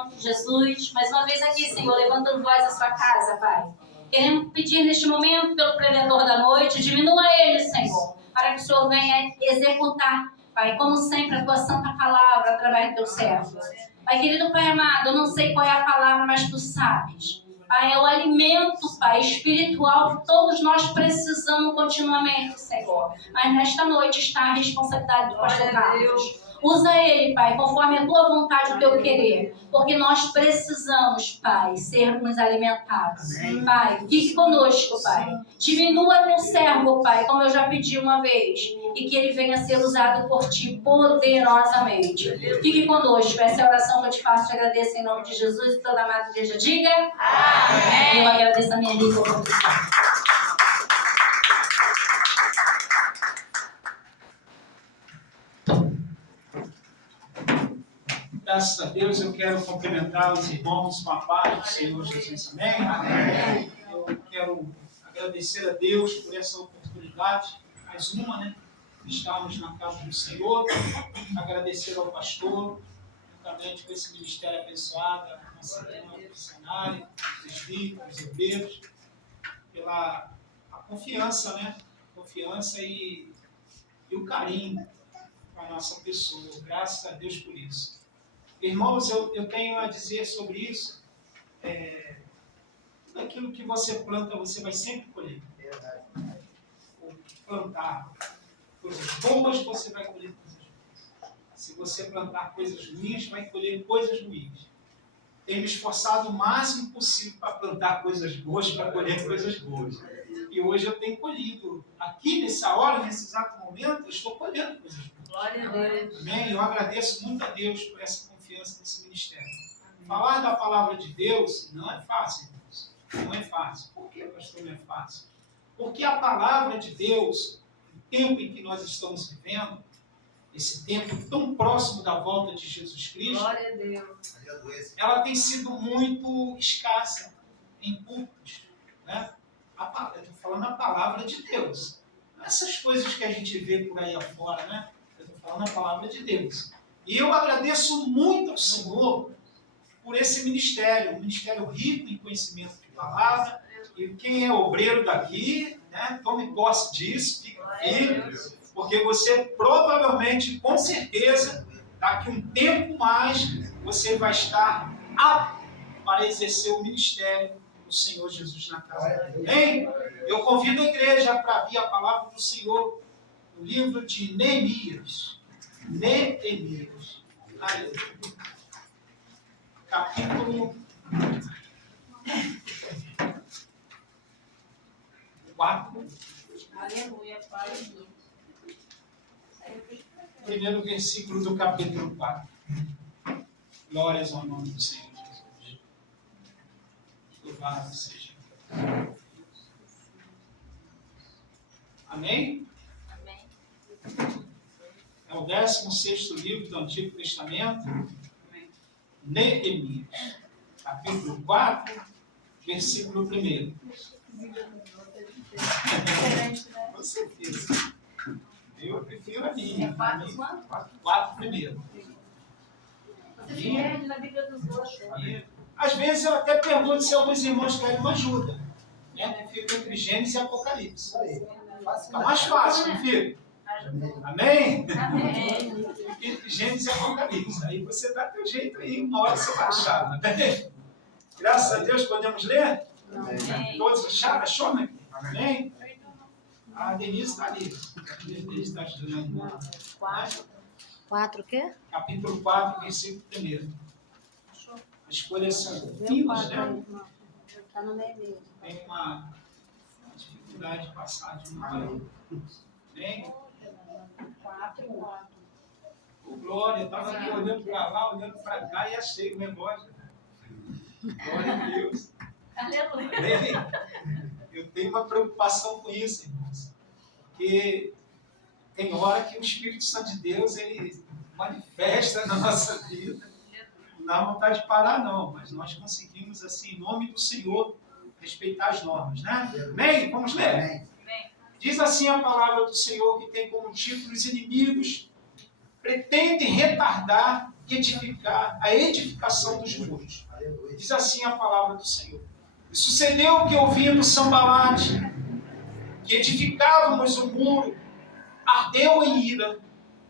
nome de Jesus. Mais uma vez aqui, Senhor, levantando voz à sua casa, Pai. Queremos pedir neste momento pelo preventor da noite, diminua ele, Senhor, para que o Senhor venha executar, Pai, como sempre, a tua santa palavra através do teu servo. Pai, querido Pai amado, eu não sei qual é a palavra, mas tu sabes. Pai, é o alimento, Pai, espiritual que todos nós precisamos continuamente, Senhor. Mas nesta noite está a responsabilidade do pastor Carlos. Usa ele, Pai, conforme a tua vontade e o teu querer. Porque nós precisamos, Pai, sermos alimentados. Amém. Pai, fique conosco, Pai. Diminua teu servo, Pai, como eu já pedi uma vez. E que ele venha a ser usado por ti poderosamente. Fique conosco. Essa é a oração que eu te faço. Te agradeço em nome de Jesus e toda a amada igreja. Diga. Amém. Eu agradeço a minha rica oportunidade. Graças a Deus, eu quero cumprimentar os irmãos com a paz do Senhor Jesus. Amém? Amém. Eu quero agradecer a Deus por essa oportunidade, mais uma, né? Estarmos na casa do Senhor. Agradecer ao pastor, juntamente com esse ministério abençoado, a nossa irmã missionária, os presbíteros, os obreiros, pela a confiança, né? Confiança e o carinho com a nossa pessoa. Graças a Deus por isso. Irmãos, eu tenho a dizer sobre isso. Tudo aquilo que você planta, você vai sempre colher. Plantar coisas boas, você vai colher coisas boas. Se você plantar coisas ruins, vai colher coisas ruins. Tenho me esforçado o máximo possível para plantar coisas boas, para colher coisas boas. E hoje eu tenho colhido. Aqui, nessa hora, nesse exato momento, eu estou colhendo coisas boas. Glória a Deus. Amém? Eu agradeço muito a Deus por essa confiança nesse ministério. Amém. Falar da palavra de Deus não é fácil, irmãos. Não é fácil. Por que, pastor, não é fácil? Porque a palavra de Deus, o tempo em que nós estamos vivendo, esse tempo tão próximo da volta de Jesus Cristo, glória a Deus, ela tem sido muito escassa em púlpitos, né? Eu estou falando a palavra de Deus. Essas coisas que a gente vê por aí afora, né? Eu estou falando a palavra de Deus. E eu agradeço muito ao Senhor por esse ministério, um ministério rico em conhecimento de palavra. E quem é obreiro daqui, né, tome posse disso, fica firme, porque você provavelmente, com certeza, daqui um tempo mais, você vai estar apto para exercer o ministério do Senhor Jesus na casa. Amém? Eu convido a igreja para vir a palavra do Senhor no livro de Neemias. Neemias. Capítulo 4. Aleluia, Pai. Primeiro versículo do capítulo 4. Glórias ao nome do Senhor Jesus. Louvado seja. Amém? Amém. É o 16º livro do Antigo Testamento. Amém. Neemias. Capítulo 4, versículo 1. Com certeza. Eu prefiro a minha. É 4 primeiro. Você se perde na Bíblia dos dois. Às vezes eu até pergunto se alguns irmãos querem uma ajuda. Né? Que fica entre Gênesis e Apocalipse. Fica mais fácil, não fica? Amém? Amém. Entre Gênesis e Apocalipse. Aí você dá teu jeito aí, uma hora você vai achar. Amém? Graças a Deus podemos ler? Amém. Todos acharam? Achou, né? Amém? A Denise está ali. A Denise está estudando. 4 o quê? Capítulo 4, versículo 1. As escolhas são finas, né? Está no meio mesmo. Tem uma dificuldade de passar de uma para outra. Amém? 4. O Glória, estava aqui olhando para lá, olhando para cá e achei o negócio. Glória a Deus. Aleluia. Amém? Eu tenho uma preocupação com isso, irmãos. Porque tem hora que o Espírito Santo de Deus, ele manifesta na nossa vida. Não dá vontade de parar, não. Mas nós conseguimos, assim, em nome do Senhor, respeitar as normas, né? Amém? Vamos ler. Amém. Diz assim a palavra do Senhor, que tem como título: os inimigos pretendem retardar e edificar a edificação dos muros. Diz assim a palavra do Senhor. E sucedeu que, ouvindo Sanbalate, que edificávamos o muro, ardeu em ira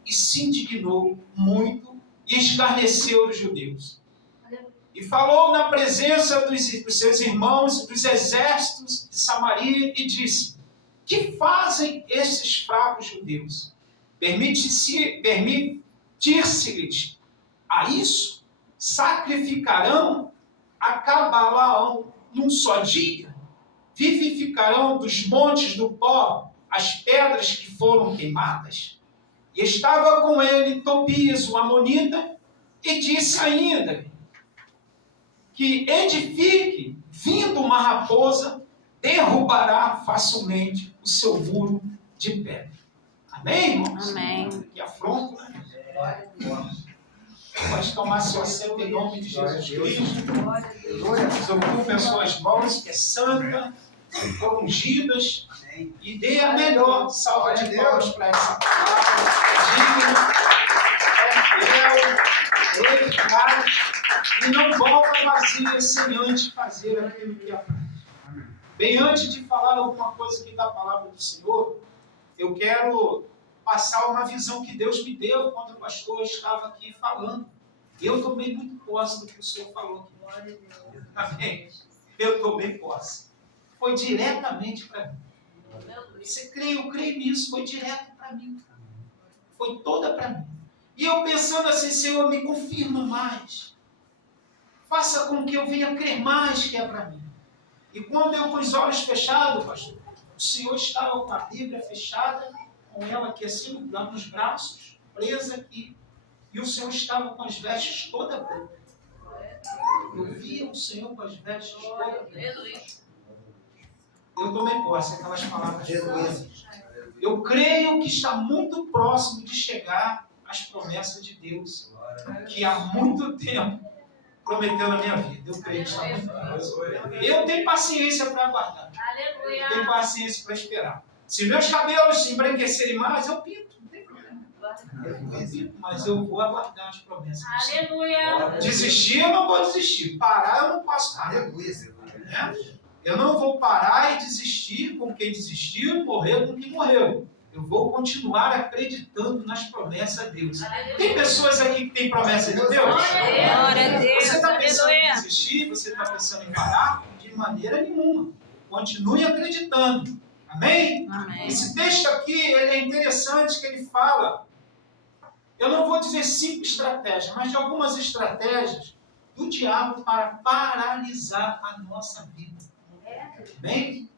e se indignou muito e escarneceu os judeus. E falou na presença dos seus irmãos, dos exércitos de Samaria, e disse: que fazem esses fracos judeus? Permitir-se-lhes a isso? Sacrificarão a Cabalaão num só dia? Vivificarão dos montes do pó as pedras que foram queimadas? E estava com ele Tobias, o amonita, e disse ainda que edifique, vindo uma raposa, derrubará facilmente o seu muro de pedra. Amém, irmãos? Amém. Que afronta, né? Pode tomar seu assento em nome de Jesus Cristo. Desocupe as suas mãos, que é santa, foram ungidas, e dê a melhor salva de palmas para essa palavra. Digno, é fiel, eficaz, e não volta vazia sem antes fazer aquilo que apraz. Bem, antes de falar alguma coisa aqui da palavra do Senhor, eu quero passar uma visão que Deus me deu quando o pastor estava aqui falando. Eu tomei muito posse do que o Senhor falou aqui. Amém? Eu tomei posse. Foi diretamente para mim. Você crê? Eu creio nisso. Foi direto para mim. Foi toda para mim. E eu pensando assim, Senhor, me confirma mais. Faça com que eu venha crer mais que é para mim. E quando eu com os olhos fechados, pastor, o Senhor estava com a Bíblia fechada, com ela aqui assim, nos braços, presa aqui, e o Senhor estava com as vestes toda branca. Eu via o Senhor com as vestes toda branca. Eu tomei posse aquelas palavras. Eu creio que está muito próximo de chegar às promessas de Deus, que há muito tempo prometeu na minha vida. Eu creio que está muito próximo. Eu tenho paciência para aguardar. Eu tenho paciência para esperar. Se meus cabelos se embranquecerem mais, eu pinto, não tem problema. Eu pinto, mas eu vou aguardar as promessas. Aleluia. Desistir, eu não vou desistir. Parar, eu não posso parar. Eu não vou parar e desistir com quem desistiu, morrer com quem morreu. Eu vou continuar acreditando nas promessas de Deus. Tem pessoas aqui que têm promessa de Deus? Glória a Deus. Você está pensando em Aleluia. desistir? Você está pensando em parar? De maneira nenhuma. Continue acreditando. Amém? Amém. Esse texto aqui, ele é interessante que ele fala, eu não vou dizer 5 estratégias, mas de algumas estratégias do diabo para paralisar a nossa vida. Amém?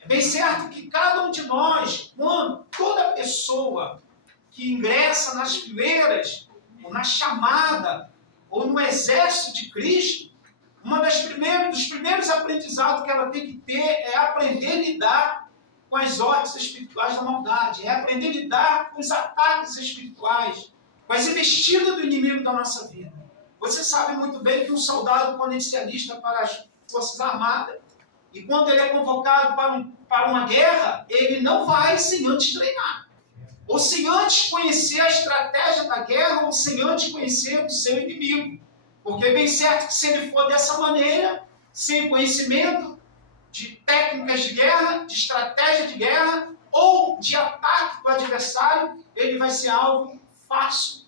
É bem certo que cada um de nós, quando toda pessoa que ingressa nas fileiras, ou na chamada, ou no exército de Cristo, dos primeiros aprendizados que ela tem que ter é aprender a lidar com as ordens espirituais da maldade, é aprender a lidar com os ataques espirituais, com as investidas do inimigo da nossa vida. Você sabe muito bem que um soldado, quando ele se alista para as Forças Armadas, e quando ele é convocado para uma guerra, ele não vai sem antes treinar. Ou sem antes conhecer a estratégia da guerra, ou sem antes conhecer o seu inimigo. Porque é bem certo que se ele for dessa maneira, sem conhecimento de técnicas de guerra, de estratégia de guerra, ou de ataque do adversário, ele vai ser alvo fácil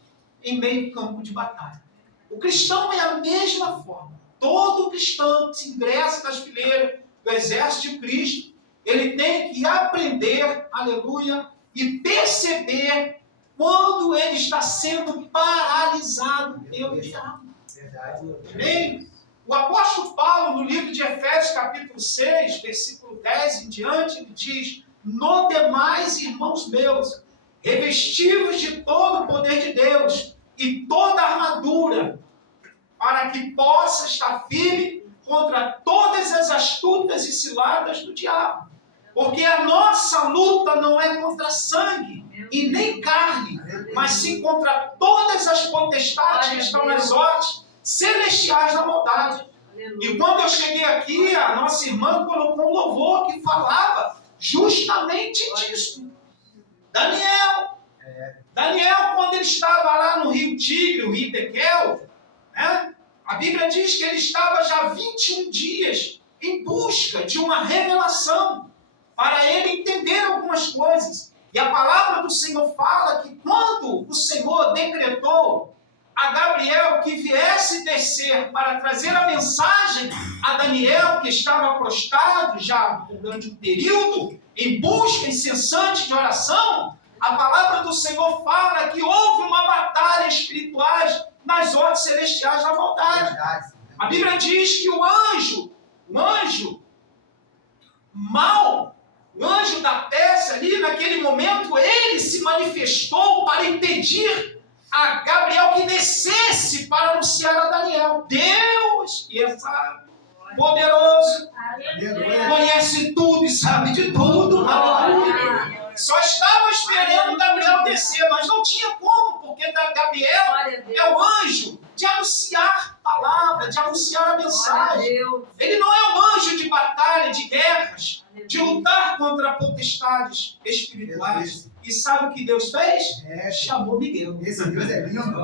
em meio campo de batalha. O cristão é a mesma forma. Todo cristão que se ingressa nas fileiras do exército de Cristo, ele tem que aprender, aleluia, e perceber quando ele está sendo paralisado pelo diabo. Amém? O apóstolo Paulo, no livro de Efésios, capítulo 6, versículo 10 em diante, ele diz: no demais, irmãos meus, revestivos de todo o poder de Deus e toda a armadura, para que possa estar firme contra todas as astutas e ciladas do diabo. Porque a nossa luta não é contra sangue e nem carne, mas sim contra todas as potestades que estão nas hostes celestiais da maldade. E quando eu cheguei aqui, a nossa irmã colocou um louvor que falava justamente disso. Daniel, quando ele estava lá no rio Tigre, o rio Tequel, né? A Bíblia diz que ele estava já 21 dias em busca de uma revelação para ele entender algumas coisas. E a palavra do Senhor fala que quando o Senhor decretou a Gabriel que viesse descer para trazer a mensagem a Daniel, que estava prostrado já durante um período, em busca incessante de oração, a palavra do Senhor fala que houve uma batalha espiritual nas ordens celestiais da maldade. A Bíblia diz que o anjo mau, o anjo da peça ali, naquele momento, ele se manifestou para impedir a Gabriel que descesse para anunciar a Daniel. Deus, e é sábio, poderoso, conhece tudo e sabe de tudo. Aleluia. Só estava esperando Gabriel descer, mas não tinha como, porque Gabriel é o anjo de anunciar a palavra, de anunciar a mensagem. Ele não é um anjo de batalha, de guerras, de lutar contra potestades espirituais. E sabe o que Deus fez? Chamou Miguel. Esse Deus é lindo.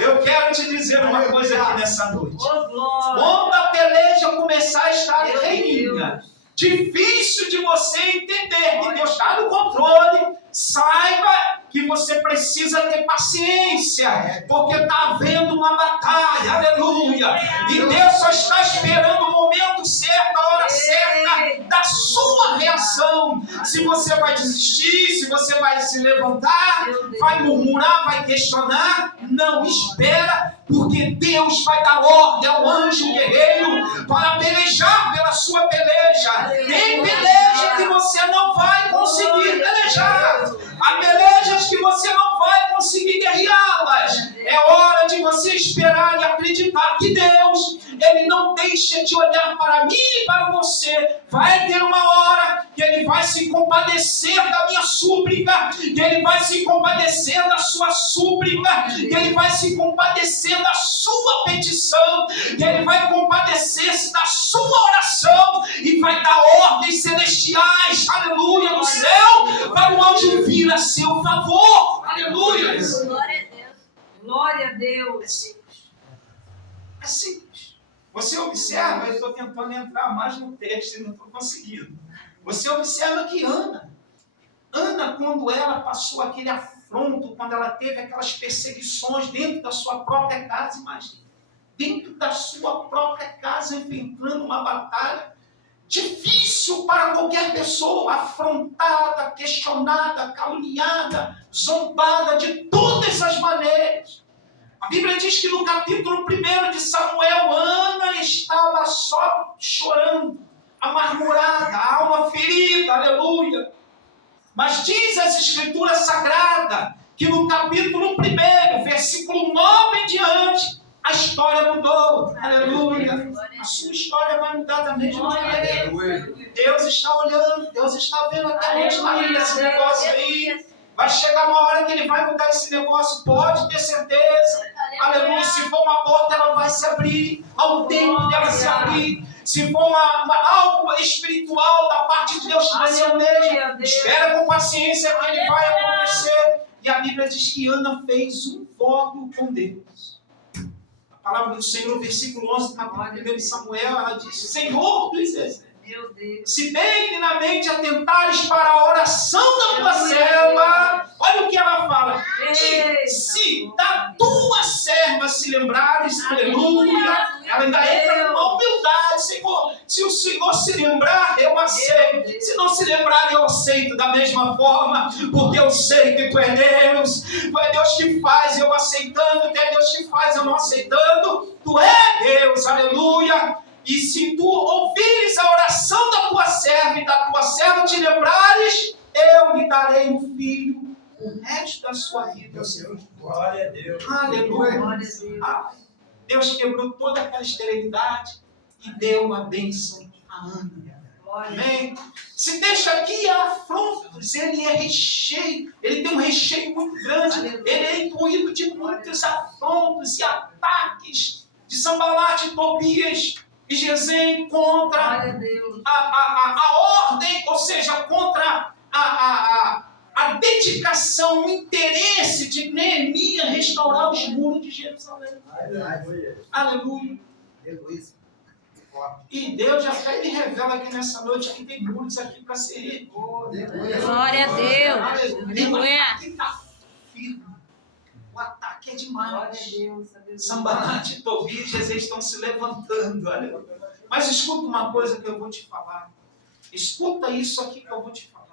Eu quero te dizer uma coisa aqui nessa noite. Quando a peleja começar a estar reininha, difícil de você entender que Deus está no controle, saiba que você precisa ter paciência, porque está havendo uma batalha, aleluia. E Deus só está esperando o momento certo, a hora certa da sua reação. Se você vai desistir, se você vai se levantar, vai murmurar, vai questionar, não espera, porque Deus vai dar ordem ao anjo guerreiro para pelejar pela sua peleja. Tem peleja que você não vai conseguir pelejar. Há pelejas que você não vai conseguir guerreá-las. É hora de você esperar e acreditar que Deus, Ele não deixa de olhar para mim e para você. Vai ter uma hora que Ele vai se compadecer da minha súplica, que Ele vai se compadecer da sua súplica, que Ele vai se compadecer da sua petição, que Ele vai compadecer-se da sua oração e vai dar ordens celestiais, aleluia, no céu, para o anjo vir a seu favor, aleluia. Glória a Deus. Glória a Deus. É simples. Você observa, eu estou tentando entrar mais no texto e não estou conseguindo. Você observa que Ana, quando ela passou aquele afronto, quando ela teve aquelas perseguições dentro da sua própria casa, imagina, dentro da sua própria casa, enfrentando uma batalha difícil para qualquer pessoa, afrontada, questionada, caluniada, zombada de todas as maneiras. A Bíblia diz que no capítulo 1 de Samuel, Ana estava só chorando, amargurada, a alma ferida, aleluia. Mas diz as Escrituras Sagradas que no capítulo 1, versículo 9 em diante, a história mudou, aleluia. A sua história vai mudar da mesma maneira. Deus está olhando, Deus está vendo até onde está indo esse negócio aí. Vai chegar uma hora que Ele vai mudar esse negócio, pode ter certeza. Aleluia, se for uma porta, ela vai se abrir, há um tempo dela se abrir. Se for algo espiritual da parte de Deus que você almeja, espera com paciência que Ele vai acontecer. E a Bíblia diz que Ana fez um voto com Deus. A palavra do Senhor, no versículo 11 do capítulo 1 de Samuel, ela diz: Senhor dos exércitos, se benignamente atentares para a oração da tua serva, olha o que ela fala, e se da tua serva se lembrares, aleluia, ela ainda entra numa humildade, Senhor, se o Senhor se lembrar, eu aceito, se não se lembrar, eu aceito da mesma forma, porque eu sei que tu é Deus que faz, eu aceitando, tu é Deus que faz, eu não aceitando, tu é Deus, aleluia. E se tu ouvires a oração da tua serva e da tua serva te lembrares, eu lhe darei um filho o resto da sua vida. Meu Senhor, glória a Deus. Aleluia. Deus quebrou toda aquela esterilidade e deu uma bênção a Ana. Amém? Se deixa aqui afrontos, ele é recheio, ele tem um recheio muito grande, ele é imbuído de muitos afrontos e ataques de Sambalate, Tobias e Gesem contra a ordem, ou seja, contra a a dedicação, o interesse de Neemias restaurar os muros de Jerusalém. Aleluia. E Deus já até me revela aqui nessa noite que tem muros aqui para ser erguidos. Glória a Deus. Aleluia. O Aleluia. ataque está firme. O ataque é demais. Glória a Deus. Aleluia. Sambalat e Tobias, eles estão se levantando. Aleluia. Mas escuta uma coisa que eu vou te falar. Escuta isso aqui que eu vou te falar.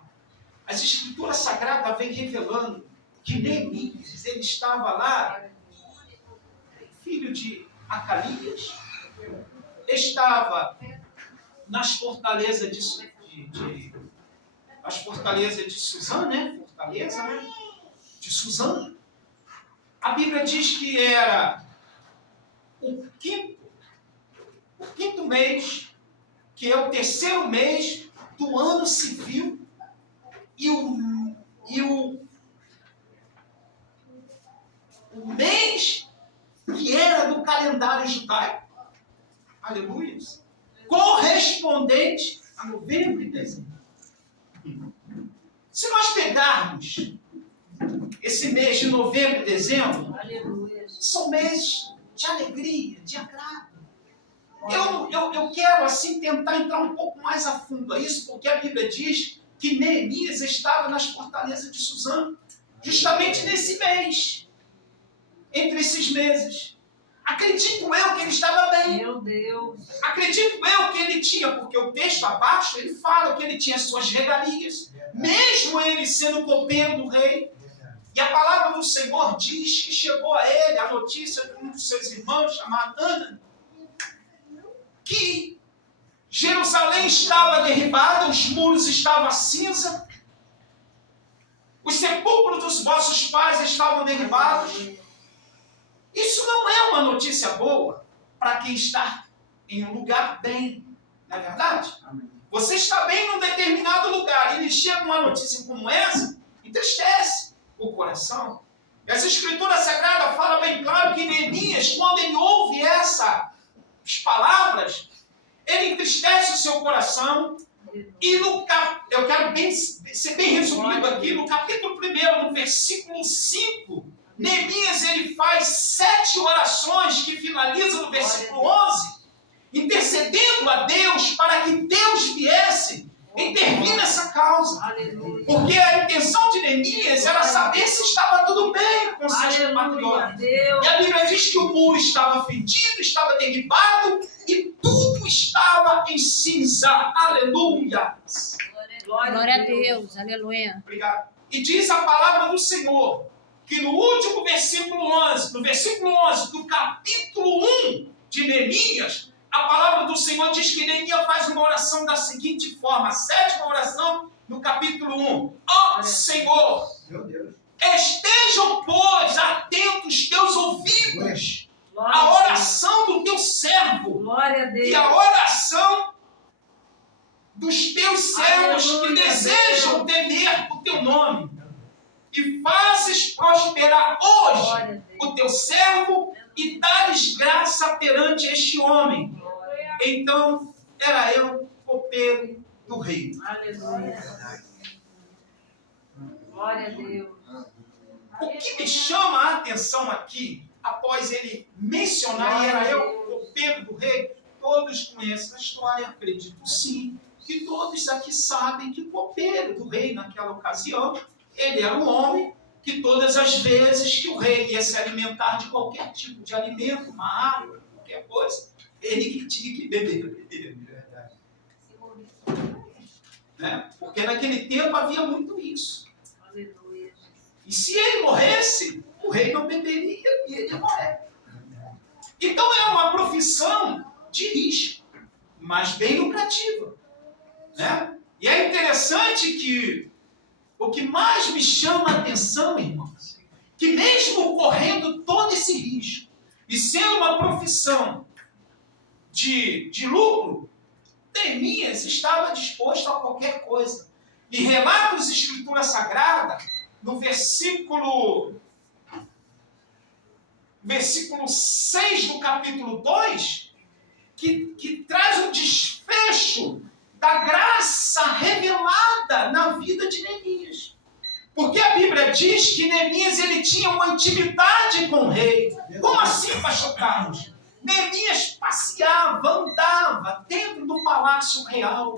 As Escrituras Sagradas vêm revelando que Neemias, ele estava lá, filho de Acalias, estava nas fortalezas as fortalezas de Suzã, né? Fortaleza, né? De Suzã. A Bíblia diz que era o quinto mês, que é o terceiro mês do ano civil, e o mês que era do calendário judaico, aleluia, correspondente a novembro e dezembro. Se nós pegarmos esse mês de novembro e dezembro, Aleluia. são meses de alegria, de agrado. Eu quero assim tentar entrar um pouco mais a fundo a isso, porque a Bíblia diz que Neemias estava nas fortalezas de Suzã, justamente nesse mês, entre esses meses. Acredito eu que ele estava bem. Meu Deus. Acredito eu que ele tinha, porque o texto abaixo, ele fala que ele tinha suas regalias, mesmo ele sendo copeiro do rei. E a palavra do Senhor diz que chegou a ele a notícia de um dos seus irmãos, chamado Ana, que Jerusalém estava derribada, os muros estavam cinza, os sepulcros dos vossos pais estavam derribados. Isso não é uma notícia boa para quem está em um lugar bem, não é verdade? Você está bem num determinado lugar e lhe chega uma notícia como essa, entristece o coração. E as Escrituras Sagradas falam bem claro que Neemias, quando ele ouve essas palavras, ele entristece o seu coração. E eu quero ser bem resumido aqui, no capítulo 1, no versículo 5, Neemias ele faz 7 orações que finalizam no versículo 11, intercedendo a Deus para que Deus viesse intervir nessa causa. Aleluia. Porque a intenção de Neemias era saber se estava tudo bem com seus Aleluia. compatriotas. Deus. E a Bíblia diz que o muro estava fedido, estava derribado e tudo estava em cinza. Aleluia. Glória a Deus. Aleluia. Obrigado. E diz a palavra do Senhor que no último versículo 11, no versículo 11 do capítulo 1 de Neemias, a palavra do Senhor diz que Neemias faz uma oração da seguinte forma, a 7ª oração no capítulo 1. Ó Senhor, Meu Deus. estejam, pois, atentos teus ouvidos Glória à a Deus. oração do teu servo Glória a Deus. e a oração dos teus servos que Aleluia, desejam temer o teu nome. E fazes prosperar hoje Glória a Deus. o teu servo e dares graça perante este homem. Então era eu copeiro do rei. Aleluia. Glória a Deus. O que me chama a atenção aqui, após ele mencionar, era eu copeiro do rei, todos conhecem a história, acredito sim, que todos aqui sabem que o copeiro do rei naquela ocasião, ele era um homem que todas as vezes que o rei ia se alimentar de qualquer tipo de alimento, uma água, qualquer coisa, ele tinha que beber. Né? Porque naquele tempo havia muito isso. Aleluia. E se ele morresse, o rei não beberia e ele ia morrer. Então é uma profissão de risco, mas bem lucrativa. Né? E é interessante que o que mais me chama a atenção, irmãos, que mesmo correndo todo esse risco e sendo uma profissão de lucro, Neemias estava disposto a qualquer coisa. E relata as Escrituras Sagradas, no versículo 6 do capítulo 2, que traz um desfecho da graça revelada na vida de Neemias. Porque a Bíblia diz que Neemias ele tinha uma intimidade com o rei. Como assim, pastor Carlos? Neemias passeava, andava dentro do palácio real.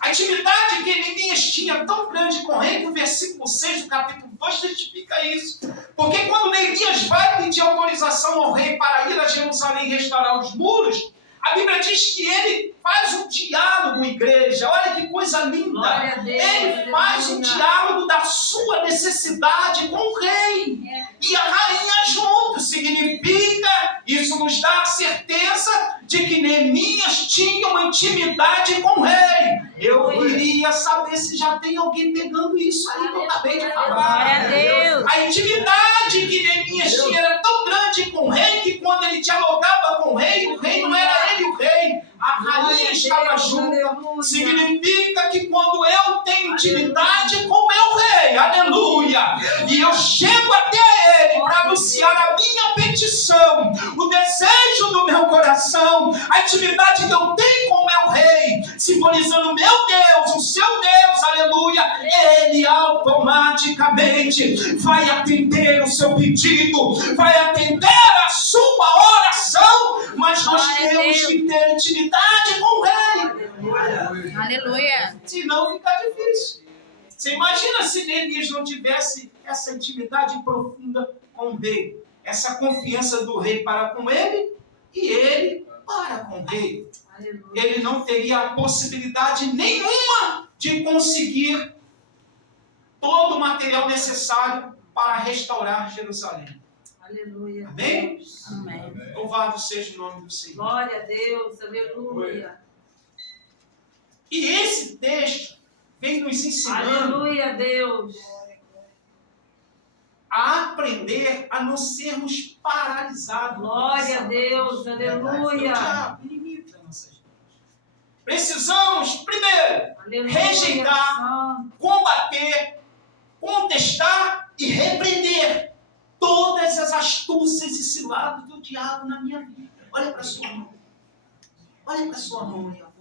A intimidade que Neemias tinha tão grande com o rei que o versículo 6 do capítulo 2 testifica isso. Porque quando Neemias vai pedir autorização ao rei para ir a Jerusalém e restaurar os muros, a Bíblia diz que ele faz um diálogo, igreja. Olha que coisa linda. Glória a Deus, Ele faz um diálogo da sua necessidade com o rei. E a rainha junto. Significa, isso nos dá a certeza de que Neemias tinha uma intimidade com o rei. Eu queria saber se já tem alguém pegando isso aí que eu acabei de falar. Glória a Deus. A intimidade que Neemias tinha era tão grande com o rei que quando ele dialogava com o rei não era ele o rei, a rainha estava junto. Significa que quando eu tenho intimidade com o meu rei, aleluia, e eu chego até ele para anunciar a minha petição, o desejo do meu coração, a intimidade que eu tenho com o meu rei, simbolizando o meu Deus, o seu Deus, aleluia, ele automaticamente vai atender o seu pedido, vai atender a sua oração, mas nós temos que ter intimidade com o rei. Aleluia. Senão fica difícil. Você imagina se Neemias não tivesse essa intimidade profunda com o rei, essa confiança do rei para com ele e ele para com o rei. Ele não teria a possibilidade nenhuma de conseguir todo o material necessário para restaurar Jerusalém. Aleluia. Amém? Amém. Louvado seja o nome do Senhor. Glória a Deus. Aleluia. E esse texto vem nos ensinando Aleluia, Deus. a aprender a não sermos paralisados. Glória a Deus. Aleluia. Limita nossas vidas. Precisamos, primeiro, Aleluia. rejeitar, combater, contestar e repreender todas as astúcias e ciladas do diabo na minha vida. Olha para sua mão. Olha para sua mão aí agora.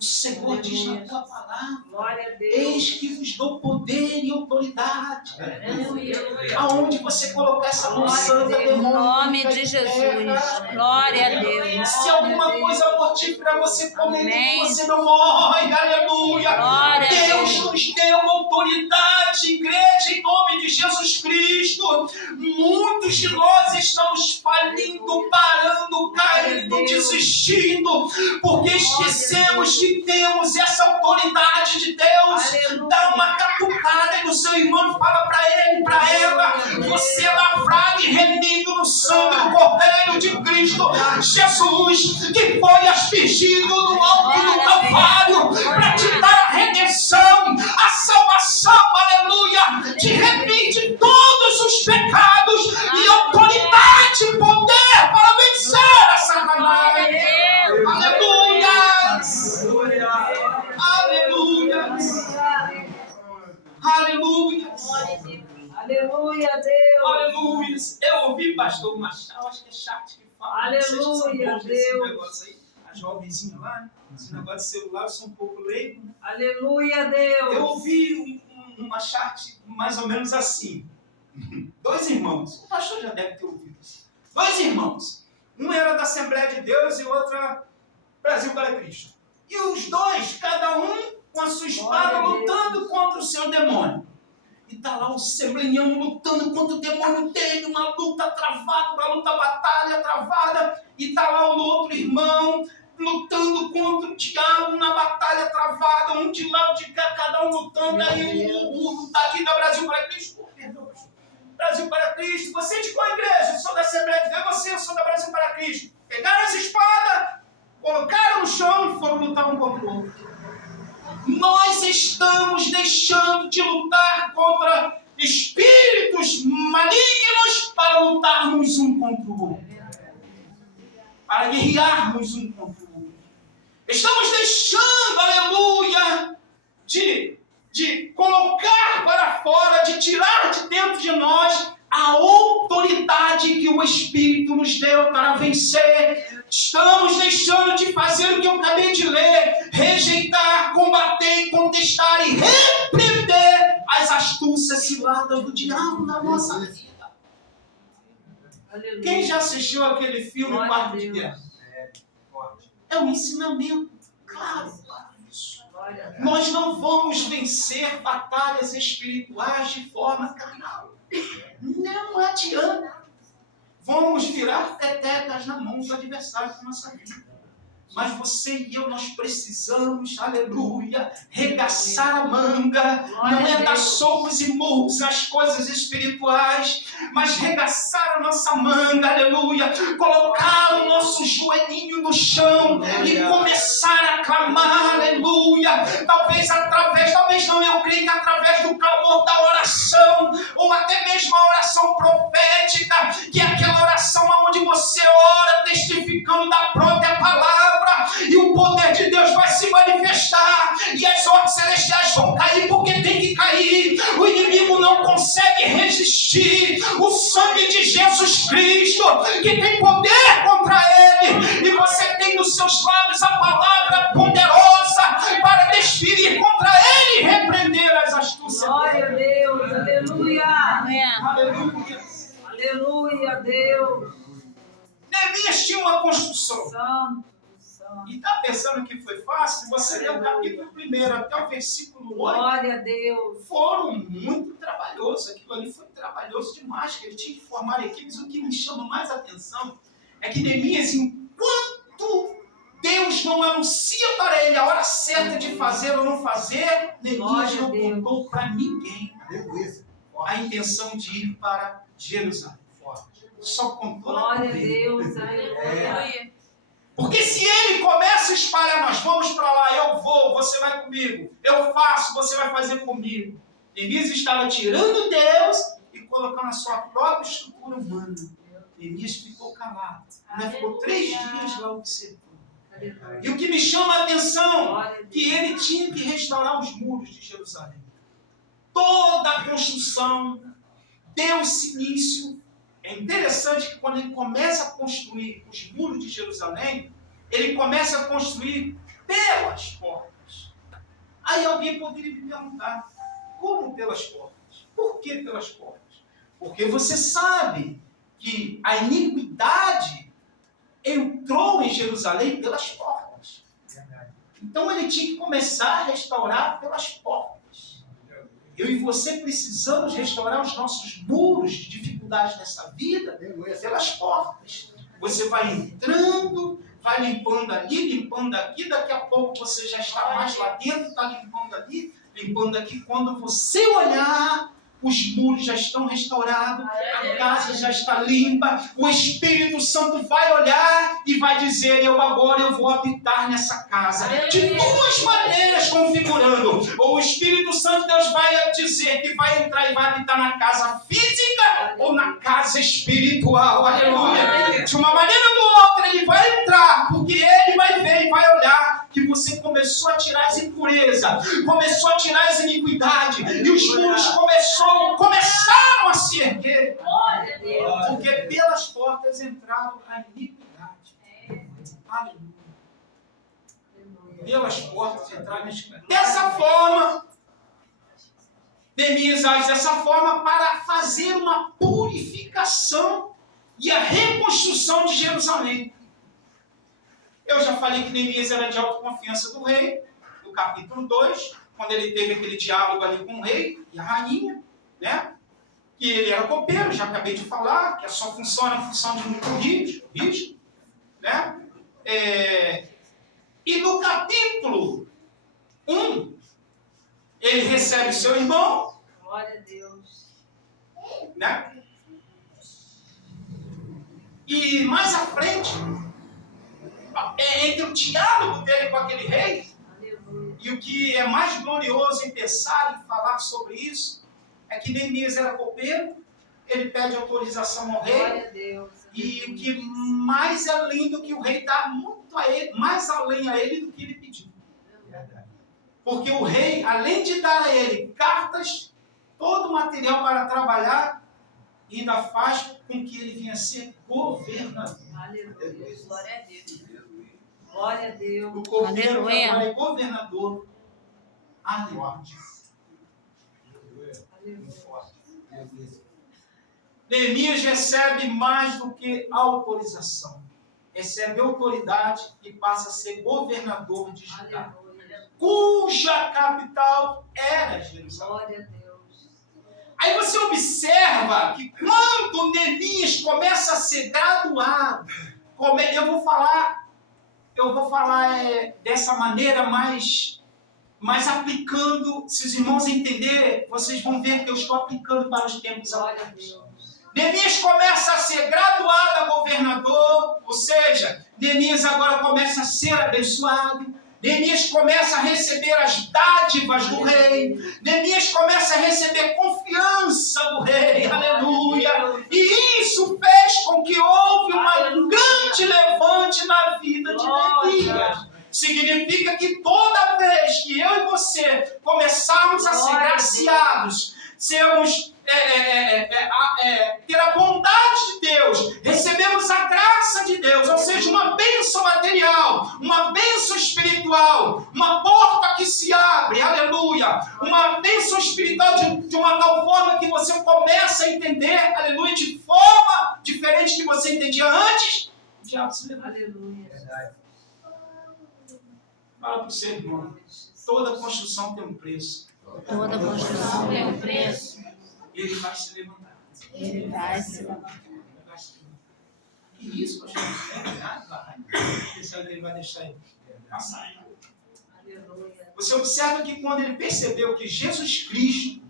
O Senhor diz na tua palavra: Glória a Deus. eis que vos dou poder e autoridade. Aleluia. Aonde você colocar essa mão Glória a santa, Deus. Em demônio nome fica de de terra. Jesus. Glória a Deus. Se alguma coisa mortífera você comer, Amém. você não morre. Aleluia. Glória a Deus Deus. nos deu autoridade, igreja, em nome de Jesus Cristo. Muitos de nós estamos falindo, parando, caindo, Glória a Deus. desistindo, porque esquecemos que temos essa autoridade de Deus. Aleluia. Dá uma catucada no seu irmão e fala para ele, para ela: você é lavrado e remido no sangue do Cordeiro de Cristo Jesus, que foi aspergido no alto do Calvário para te dar a redenção, a salvação, aleluia, te remir de todos os pecados e autoridade e poder para vencer a Satanás. Aleluia! Aleluia! Aleluia! Aleluia, Deus. Aleluia! Eu ouvi pastor Machado, acho que é Chat que fala. Aleluia, Vocês são bons nesse Deus. negócio aí. A jovenzinha lá, né? Esse negócio de celular, eu sou um pouco leigo, né? Aleluia, Deus. Eu ouvi uma chat mais ou menos assim. Dois irmãos, o pastor já deve ter ouvido isso. Dois irmãos. Um era da Assembleia de Deus e o outro era Brasil para Cristo. E os dois, cada um com a sua espada, Glória a lutando contra o seu demônio. E está lá o Semblenhão lutando contra o demônio dele, uma luta travada, uma luta batalha travada. E está lá o outro irmão lutando contra o diabo na batalha travada, um de lá, um de cá, cada um lutando. Aí o daqui da Brasil para Cristo, perdão, pastor. Brasil para Cristo, você é de qual igreja? Eu sou da Assembleia de Deus, você, eu sou da Brasil para Cristo. Pegaram as espadas, colocaram no chão e foram lutar um contra o outro. Nós estamos deixando de lutar contra espíritos malignos para lutarmos um contra o outro. Para guerrearmos um contra o outro. Estamos deixando, aleluia, de colocar para fora, de tirar de dentro de nós a autoridade que o Espírito nos deu para vencer. Estamos deixando de fazer o que eu acabei de ler: rejeitar, combater, contestar e repreender as astúcias cilada do diabo na nossa vida. Aleluia. Quem já assistiu aquele filme Glória a Quarto de Deus. Guerra? É um ensinamento claro para isso. Glória a Deus. Nós não vamos vencer batalhas espirituais de forma carnal. Não adianta. Vamos virar petecas na mão do adversário da nossa vida. Mas você e eu, nós precisamos, aleluia, regaçar a manga. Não é dar socos e murros nas coisas espirituais, mas regaçar a nossa manga, aleluia. Colocar o nosso joelhinho no chão e começar a clamar, aleluia. Talvez não, eu creio que através do clamor da oração, ou até mesmo a oração profética, que é aquela oração onde você ora testificando da própria palavra, e o poder de Deus vai se manifestar, e as ordens celestiais vão cair, porque tem que cair. O inimigo não consegue resistir. O sangue de Jesus Cristo, que tem poder contra ele, e você tem nos seus lábios a palavra poderosa para desferir contra ele e repreender as astúcias Glória a dele. Deus. Aleluia. Amém. Aleluia. Aleluia, Deus. Neemias tinha uma construção. Santo. E está pensando que foi fácil? Você lê o capítulo 1 até o versículo 8. Glória a Deus. Foram muito trabalhosos. Aquilo ali foi trabalhoso demais, que ele tinha que formar equipes. O que me chama mais atenção é que Neemias, enquanto Deus não anuncia para ele a hora certa de fazer ou não fazer, Neemias não contou para ninguém a intenção de ir para Jerusalém. Só contou na Glória a dele. Deus. Aleluia. Porque se ele começa a espalhar, nós vamos para lá, eu vou, você vai comigo, eu faço, você vai fazer comigo. Neemias estava tirando Deus e colocando a sua própria estrutura humana. Neemias ficou calado. Ainda ficou 3 dias lá observando. E o que me chama a atenção é que ele tinha que restaurar os muros de Jerusalém. Toda a construção deu esse início. É interessante que quando ele começa a construir os muros de Jerusalém, ele começa a construir pelas portas. Aí alguém poderia me perguntar, como pelas portas? Por que pelas portas? Porque você sabe que a iniquidade entrou em Jerusalém pelas portas. Então ele tinha que começar a restaurar pelas portas. Eu e você precisamos restaurar os nossos muros de dificuldade nessa vida pelas portas. Você vai entrando, vai limpando ali, limpando aqui, daqui a pouco você já está mais lá dentro, está limpando ali, limpando aqui. Quando você olhar, os muros já estão restaurados, a casa já está limpa, o Espírito Santo vai olhar e vai dizer, agora eu vou habitar nessa casa. De 2 maneiras configurando. Ou o Espírito Santo, Deus vai dizer que vai entrar e vai habitar na casa física ou na casa espiritual. Aleluia. De uma maneira ou de outra, ele vai entrar, porque ele vai ver e vai olhar que você começou a tirar as impurezas, começou a tirar as iniquidades, e os muros começaram a se erguer, porque pelas portas entraram a iniquidade. Aleluia. Pelas portas entraram a iniquidade. Dessa forma, Neemias age dessa forma para fazer uma purificação e a reconstrução de Jerusalém. Eu já falei que Neemias era de autoconfiança do rei, no capítulo 2, quando ele teve aquele diálogo ali com o rei e a rainha, né? Que ele era copeiro, já acabei de falar, que só funciona em função de muito risco, né? E no capítulo 1, ele recebe seu irmão, Glória a Deus. né? E mais à frente, entre o diálogo dele com aquele rei, Aleluia. e o que é mais glorioso em pensar e falar sobre isso, é que Neemias era copeiro, ele pede autorização ao rei, Glória a Deus. e o que mais é lindo que o rei dá muito a ele, mais além a ele do que ele pediu. Porque o rei, além de dar a ele cartas, todo o material para trabalhar, ainda faz com que ele venha a ser governador. Aleluia. Glória a Deus. Glória a Deus. O copeiro Aleluia. agora é governador. Aleluia. Neemias recebe mais do que autorização. Recebe autoridade e passa a ser governador de Judá, cuja capital era Jerusalém. Glória a Deus. Aí você observa que quando Neemias começa a ser graduado, eu vou falar dessa maneira mais aplicando, se os irmãos entenderem, vocês vão ver que eu estou aplicando para os tempos Glória a atuais. Deus. Neemias começa a ser graduado a governador, ou seja, Neemias agora começa a ser abençoado. Neemias começa a receber as dádivas do rei. Neemias começa a receber confiança do rei. Aleluia! E isso fez com que houve um grande levante na vida de Neemias. Significa que toda vez que eu e você começarmos a ser graciados, ter a bondade de Deus, recebemos a graça de Deus, ou seja, uma bênção material, uma bênção espiritual, uma porta que se abre, aleluia, uma bênção espiritual de uma tal forma que você começa a entender, aleluia, de forma diferente que você entendia antes, o diabo se levanta. Aleluia. Fala para o seu irmão, toda construção tem um preço. Toda construção tem um preço. Ele vai se levantar. Ele vai se levantar. Que isso, pastor? É verdade, vai. Ele vai deixar ele passar. Aleluia. Você observa que quando ele percebeu que Jesus Cristo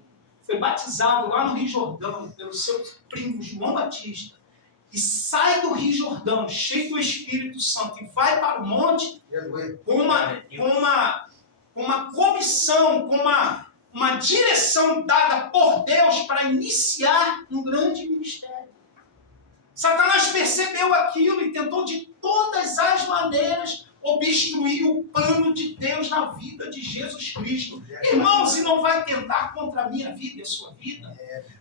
foi batizado lá no Rio Jordão pelo seu primo João Batista e sai do Rio Jordão cheio do Espírito Santo e vai para o monte com uma comissão, com uma direção dada por Deus para iniciar um grande ministério. Satanás percebeu aquilo e tentou de todas as maneiras obstruir o plano de Deus na vida de Jesus Cristo. Irmãos, e não vai tentar contra a minha vida e a sua vida,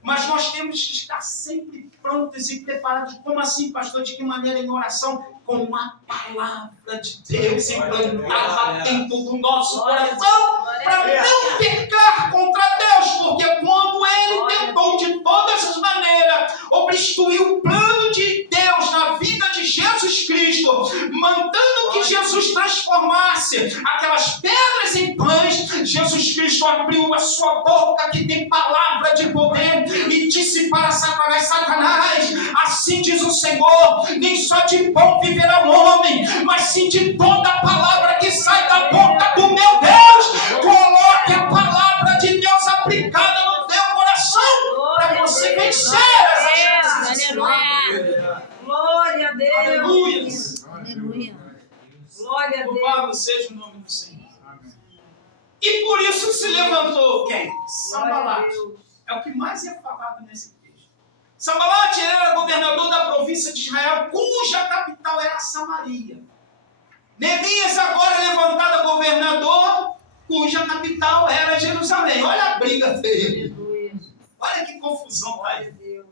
mas nós temos que estar sempre prontos e preparados. Como assim, pastor? De que maneira? Em oração, com a palavra de Deus implantada dentro do nosso coração, para não pecar contra Deus, porque quando ele tentou de todas as maneiras obstruir o plano de Deus na vida de Jesus Cristo, mandando que Jesus transformasse aquelas pedras em pães, Jesus Cristo abriu a sua boca que tem palavra de poder e disse para Satanás: Satanás, assim diz o Senhor, nem só de pão viverá o homem, mas sim de toda a palavra que sai da boca do meu Deus. Coloque a palavra de Deus aplicada no teu coração para você vencer essas coisas. Aleluia. Glória a Deus. Aleluia. Aleluia. Glória a Deus. Louvado seja o nome do Senhor. E por isso se levantou quem? Sanbalate. É o que mais é falado nesse texto. Sanbalate era governador da província de Israel, cuja capital era Samaria. Neemias agora é levantado a governador, cuja capital era Jerusalém. Olha a briga dele. Aleluia. Olha que confusão está aí. Glória a Deus.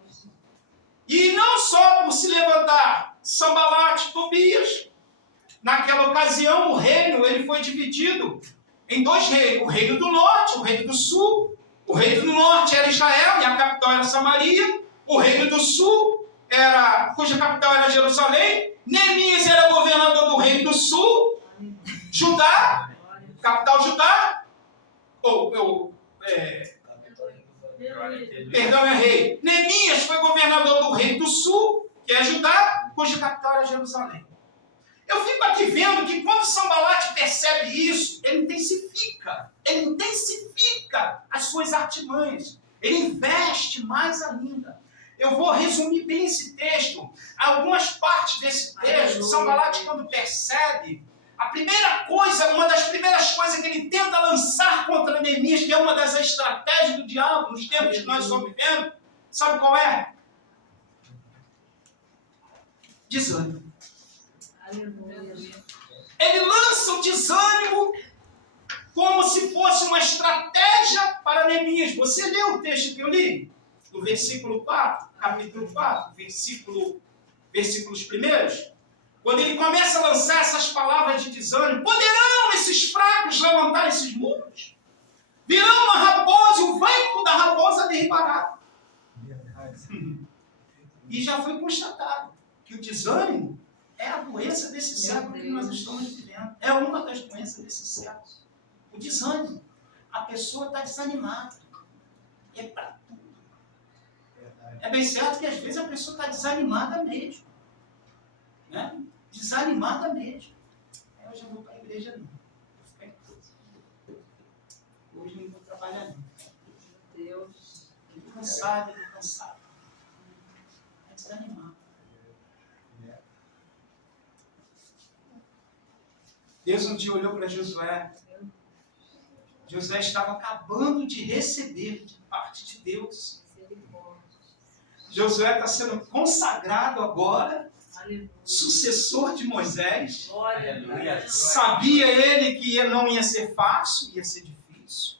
E não só por se levantar Sanbalate, Tobias. Naquela ocasião, o reino ele foi dividido em dois reinos. O reino do norte, o reino do sul. O reino do norte era Israel e a capital era Samaria. O reino do sul, cuja capital era Jerusalém. Neemias era governador do reino do sul. Judá, capital Judá. Perdão, errei. Neemias foi governador do reino do sul, que é Judá, cuja capital era Jerusalém. Eu fico aqui vendo que quando Sanbalate percebe isso, ele intensifica as suas artimanhas, ele investe mais ainda. Eu vou resumir bem esse texto. Algumas partes desse texto, Sanbalate, quando percebe, uma das primeiras coisas que ele tenta lançar contra Neemias, que é uma das estratégias do diabo nos tempos que nós estamos vivendo, sabe qual é? Desânimo. Aleluia. Ele lança o desânimo como se fosse uma estratégia para Neemias. Você leu o texto que eu li? No versículo 4, capítulo 4, versículos primeiros? Quando ele começa a lançar essas palavras de desânimo: poderão esses fracos levantar esses muros? Virão uma raposa e o vento da a raposa derribará. E já foi constatado que o desânimo é a doença desse século que nós estamos vivendo. É uma das doenças desse século. O desânimo. A pessoa está desanimada. É para tudo. É bem certo que às vezes a pessoa está desanimada mesmo. Né? Desanimada mesmo. Eu já vou para a igreja não. Hoje não vou trabalhar não. Deus. Estou cansado. É desanimado. Deus um dia olhou para Josué. Josué estava acabando de receber de parte de Deus. Josué está sendo consagrado agora, sucessor de Moisés. Sabia ele que não ia ser fácil, ia ser difícil.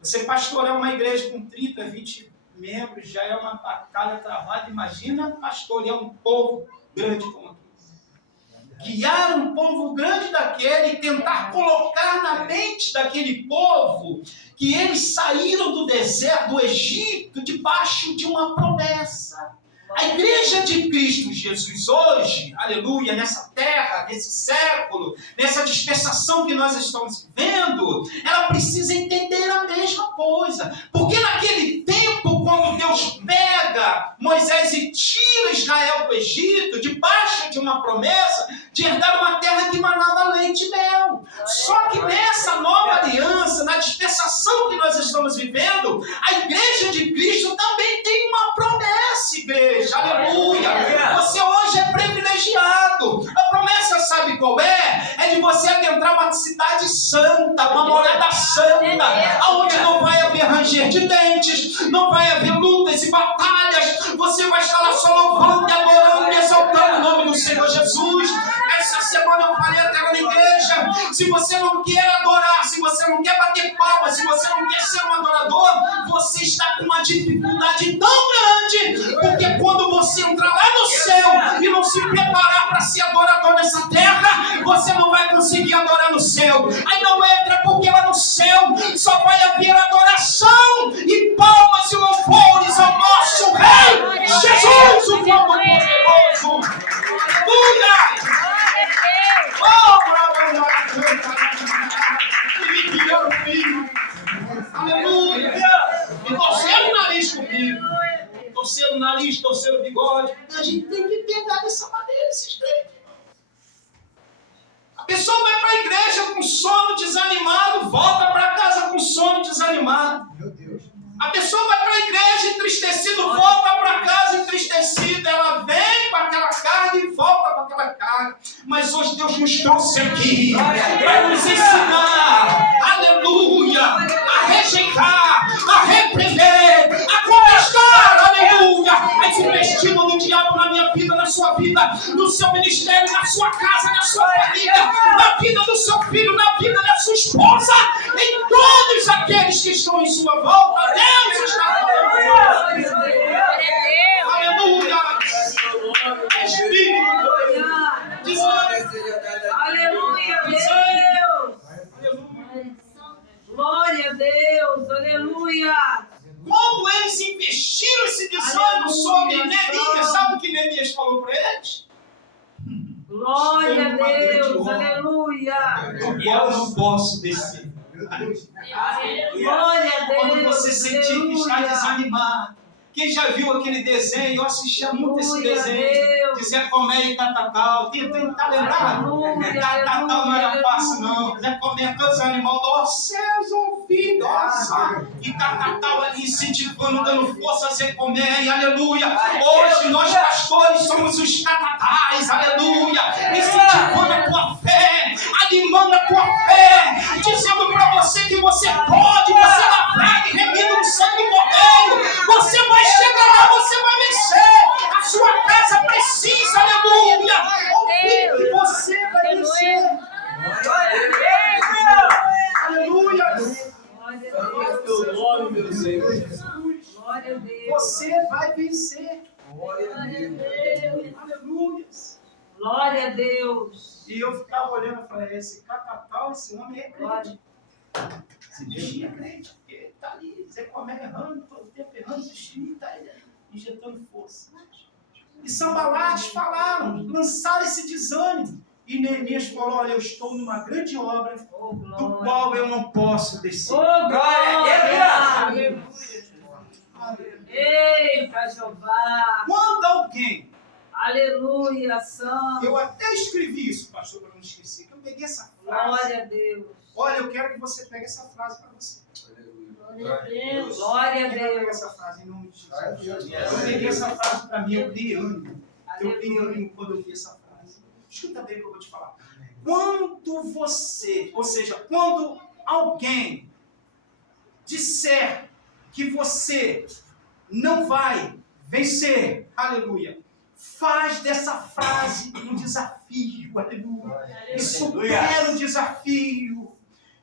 Você pastorear uma igreja com 30, 20 membros já é uma batalha travada. Imagina pastorear um povo grande como aquele. Guiar um povo grande daquele e tentar colocar na mente daquele povo que eles saíram do deserto, do Egito, debaixo de uma promessa. A igreja de Cristo Jesus hoje, aleluia, nessa terra, nesse século, nessa dispensação que nós estamos vivendo, ela precisa entender a mesma coisa. Porque naquele tempo, quando Deus pega Moisés e tira Israel do Egito, debaixo de uma promessa de herdar uma terra que manava leite e mel. Só que nessa nova aliança, na dispensação que nós estamos vivendo, a igreja de Cristo também tem uma promessa, igreja. Aleluia! Você hoje é privilegiado. A promessa, sabe qual é? É de você adentrar uma cidade santa, uma morada santa, onde não vai haver ranger de dentes, não vai haver lutas e batalhas. Você vai estar lá só louvando, adorando e exaltando o nome do Senhor Jesus. Essa semana eu falei até na igreja, se você não quer adorar, se você não quer bater palmas, se você não quer ser um adorador, você está com uma dificuldade tão grande, porque quando você entrar lá no céu e não se preparar para ser adorador nessa terra, você não vai conseguir adorar no céu. Aí não entra, porque lá no céu só vai haver adoração e palmas e louvores ao nosso Rei Jesus, o Todo-Poderoso. Aleluia! Aleluia! E torcendo o nariz comigo. Torcendo o nariz, torcendo o bigode. A gente tem que pegar dessa maneira esses crentes. A pessoa vai para a igreja com sono desanimado, volta para casa com sono desanimado. Meu Deus. A pessoa vai para a igreja entristecido, volta para casa entristecida. Ela vem com aquela carga e volta com aquela carga. Mas hoje Deus nos trouxe aqui para nos ensinar, aleluia, a rejeitar, a repreender, a contestar, aleluia, as investidas do diabo na minha vida, na sua vida, no seu ministério, na sua casa, na sua família, na vida do seu filho, na vida da sua esposa, em todos aqueles que estão em sua volta. Deus está falando. Aleluia. Espírito. Aleluia, Deus. Glória a Deus, aleluia. Como eles investiram esse desânimo sobre Neemias, sabe o que Neemias falou para eles? Glória a Deus, aleluia. Eu não posso descer. Glória a Deus. Quando você sentir que está desanimado. Quem já viu aquele desenho? Eu assistia muito esse desenho. De Zé Comé e Catatal. Tá lembrado? Catatal não era fácil, não. Zé Comé, todos os animais, ó céus ouvidos, nossa. E Catatal ali incentivando, dando força a Zé Comé, e aleluia. Hoje nós pastores somos os catatais, aleluia. Incentivando a tua fé, animando a tua fé, dizendo para você que você pode, você é lavrado e remido no sangue do Cordeiro. Você vai chegar lá, você vai vencer. A sua casa precisa, aleluia. Ouvir que você vai vencer. Aleluia. Você vai vencer. Aleluia. Glória a Deus. E eu ficava olhando e falei, esse Catatal, esse homem é crente. Esse bichinho é crente, porque ele está ali, Zé Comé errando, todo o tempo errando, o bichinho está injetando força. E Sanbalate falaram, lançaram esse desânimo. E Neemias falou, olha, eu estou numa grande obra, Oh, do glória. qual eu não posso descer. Oh, glória. Aleluia. Eita, Jeová. Quando alguém, Aleluia, Santo. eu até escrevi isso, pastor, para não esquecer, que eu peguei essa frase. Glória a Deus. Olha, eu quero que você pegue essa frase para você. Glória a Deus. Glória a Quem vai pegar Deus. essa frase em nome de Jesus? Eu peguei essa frase para mim, eu criei ânimo. Eu criei ânimo quando eu vi essa frase. Escuta bem o que eu vou te falar. Quando você, ou seja, quando alguém disser que você não vai vencer, aleluia, faz dessa frase um desafio, aleluia. E supera o desafio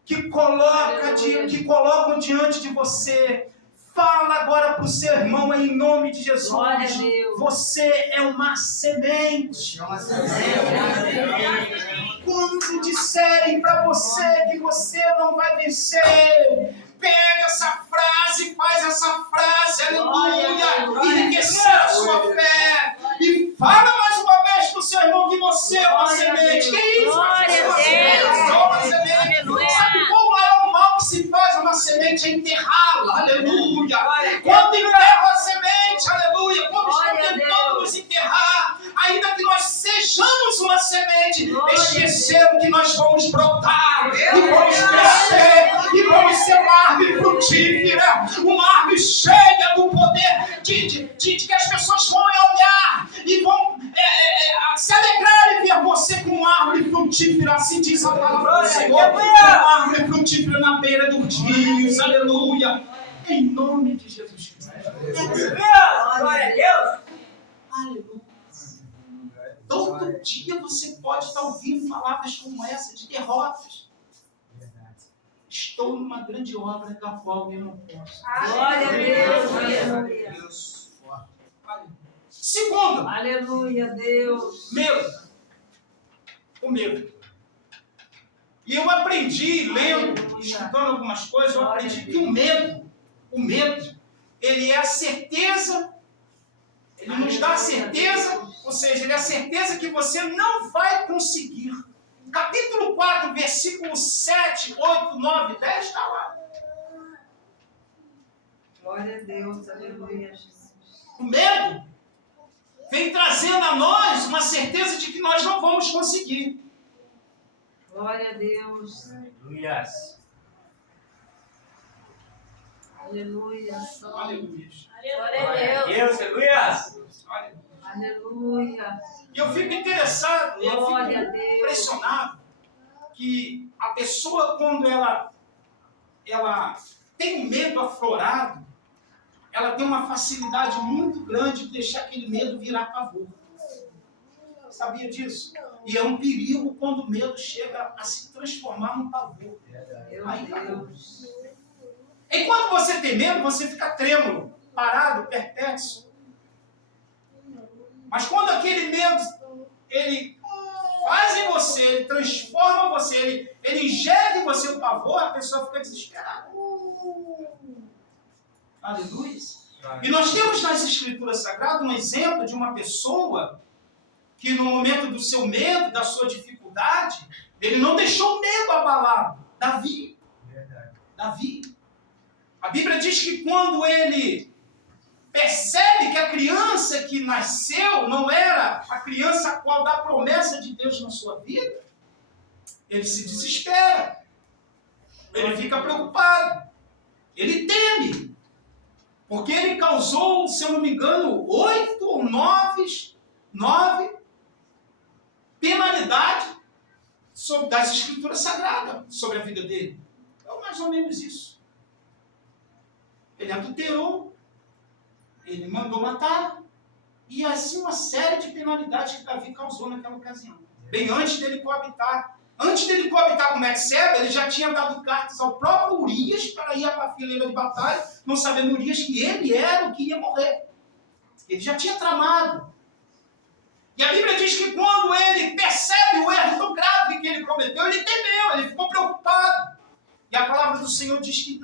que colocam diante de você. Fala agora para o seu irmão em nome de Jesus. Glória a Deus. Você é uma semente. Quando disserem para você que você não vai vencer, pega essa frase, faz essa frase, aleluia, e enriquecer a sua fé. E fala mais uma vez para o seu irmão que você é uma semente. Que isso? Glória a Você é uma semente. Aleluia. Sabe qual o maior mal que se faz a uma semente? É enterrá-la, aleluia. Quando enterra a semente, aleluia, quando estão Glória a tentando Deus. nos enterrar, ainda que nós sejamos uma semente, Glória a esqueceram que nós vamos brotar, e vamos crescer, e vamos ser uma árvore frutífera, uma árvore cheia do poder de que as pessoas vão olhar e vão se alegrar em ver você como uma árvore frutífera, assim diz a palavra do Senhor, uma árvore frutífera na beira dos rios, aleluia, em nome de Jesus Cristo. Glória a Deus. Aleluia. Todo dia você pode estar ouvindo palavras como essa, de derrotas. Estou numa grande obra da qual eu não posso. Glória a Deus. Aleluia. Segundo, Aleluia, Deus. medo. O medo. E eu aprendi, lendo, estudando algumas coisas, eu aprendi que o medo, ele é a certeza, ele nos dá a certeza, ou seja, ele é a certeza que você não vai conseguir. Capítulo 4, versículos 7, 8, 9, 10, está lá. Glória a Deus. Aleluia, Jesus. O medo vem trazendo a nós uma certeza de que nós não vamos conseguir. Glória a Deus. Aleluia. Santo. Aleluia. Glória a Deus. Aleluia. Aleluia. E eu fico interessado, eu Glória a fico Deus. impressionado que a pessoa, quando ela tem um medo aflorado, ela tem uma facilidade muito grande de deixar aquele medo virar pavor. Sabia disso? E é um perigo quando o medo chega a se transformar num pavor. Aí acabou. Deus. Enquanto você tem medo, você fica trêmulo, parado, perplexo. Mas quando aquele medo, ele faz em você, ele transforma você, ele injeta em você o pavor, a pessoa fica desesperada. Aleluia. E nós temos nas Escrituras Sagradas um exemplo de uma pessoa que no momento do seu medo, da sua dificuldade, ele não deixou o medo abalado. Davi. A Bíblia diz que quando ele percebe que a criança que nasceu não era a criança a qual dá a promessa de Deus na sua vida, ele se desespera. Ele fica preocupado. Ele teme. Porque ele causou, se eu não me engano, 8 ou 9 penalidades das Escrituras Sagradas sobre a vida dele. É mais ou menos isso. Ele adulterou, ele mandou matar, e assim uma série de penalidades que Davi causou naquela ocasião. Bem antes dele coabitar. Antes dele coabitar com Betseba, ele já tinha dado cartas ao próprio Urias para ir para a fileira de batalha, não sabendo Urias que ele era o que ia morrer. Ele já tinha tramado. E a Bíblia diz que quando ele percebe o erro tão grave que ele cometeu, ele temeu, ele ficou preocupado. E a palavra do Senhor diz que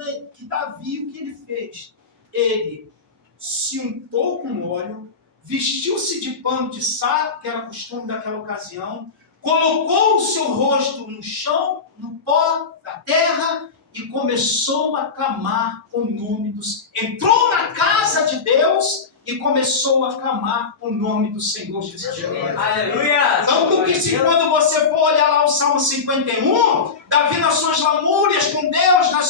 Davi, o que ele fez? Ele se untou com óleo, vestiu-se de pano de saco, que era costume daquela ocasião, colocou o seu rosto no chão, no pó da terra, e começou a clamar o nome do Senhor. Entrou na casa de Deus e começou a clamar o nome do Senhor Jesus. Aleluia! Tanto que se quando você for olhar lá o Salmo 51, Davi nas suas lamúrias com Deus, nos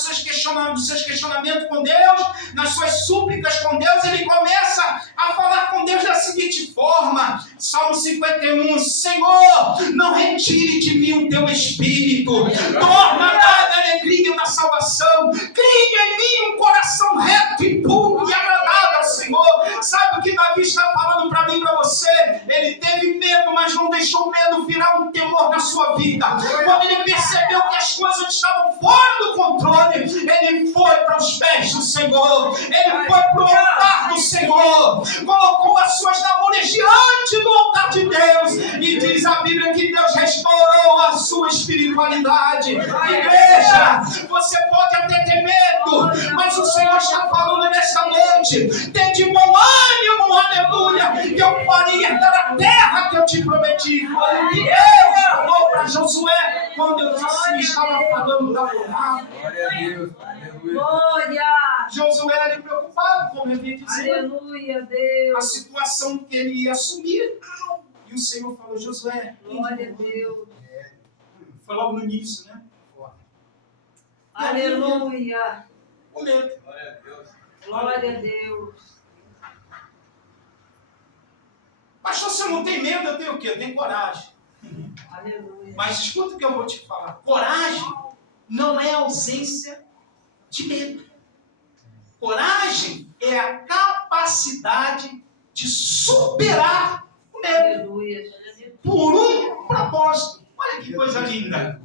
seus questionamentos com Deus, nas suas súplicas com Deus, ele começa a falar com Deus da seguinte forma, Salmo 51, Senhor, não retire de mim o teu espírito, torna a alegria da salvação, cria em mim um coração reto e puro e agradável ao Senhor. Sabe o que Davi está falando para mim e para você? Ele teve medo, mas não deixou o medo virar um temor na sua vida. Quando ele percebeu que as coisas estavam fora do controle, ele foi para os pés do Senhor, ele foi para o altar do Senhor, colocou as suas lamúrias diante do altar de Deus, e diz a Bíblia que Deus restaurou a sua espiritualidade. Igreja, você pode até ter medo, mas o Senhor está falando nessa noite, tem de bom ânimo, aleluia, que eu faria herdar a terra que eu te prometi. Foi o que Deus falou para Josué quando eu disse que estava falando da palavra. Glória a Deus. Aleluia. Glória. Josué era ali preocupado, como eu ia dizer, Aleluia, a Deus. situação que ele ia assumir. E o Senhor falou, Josué, Glória a Deus. foi logo no início, né? Aleluia. O medo. Glória a Deus. Glória a Deus. Pastor, se eu não tenho medo, eu tenho o quê? Eu tenho coragem. Aleluia. Mas escuta o que eu vou te falar. Coragem não é ausência de medo. Coragem é a capacidade de superar o medo Aleluia. por um propósito. Olha que coisa linda.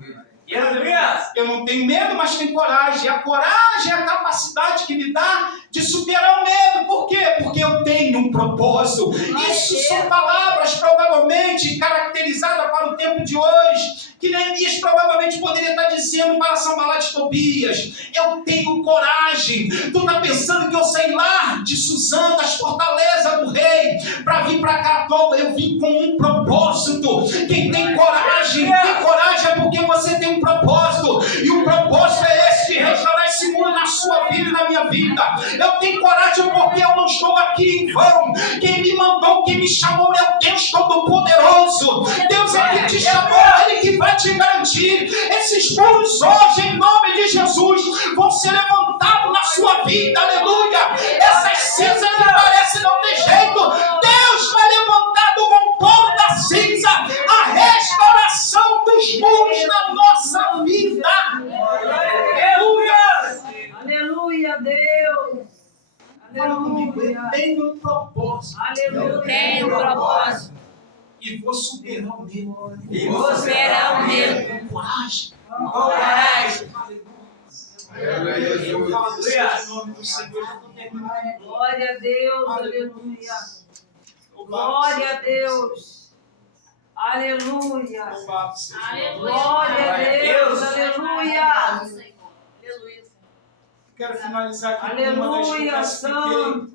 Aleluia! Eu não tenho medo, mas tenho coragem. A coragem é a capacidade que me dá de superar o medo. Por quê? Porque eu tenho um propósito. Isso são palavras provavelmente caracterizadas para o tempo de hoje, que Neemias provavelmente poderia estar dizendo para Sanbalat e Tobias. Eu tenho coragem. Tu está pensando que eu saí lá de Suzã, das fortalezas do rei, para vir para cá? Eu vim com um propósito. Quem tem coragem é porque você tem um propósito. E o propósito é esse, de restaurar esse mundo na sua vida e na minha vida. Eu tenho coragem porque eu não estou aqui em vão. Quem me mandou, quem me chamou é o Deus Todo-Poderoso. Deus é que te chamou, Ele que vai te garantir. Esses muros hoje, em nome de Jesus, vão ser levantados na sua vida, aleluia. Essas cinzas que parecem não ter jeito, Deus vai levantar do montão da cinza a restauração dos muros na nossa vida. Aleluia. Aleluia, Deus. Fala comigo, eu Aleluia. tenho um propósito. Aleluia. Tenho propósito. E vou superar o medo. E você Superar o medo. Com coragem. coragem. Eu falo isso em nome do Senhor. Já estou terminando. Glória a Deus. Aleluia. Glória a Deus. Aleluia. Louvado seja o nome. Glória a Deus. Aleluia. Aleluia. Quero finalizar aqui com uma das que eu Aleluia, classifiquei, Santo.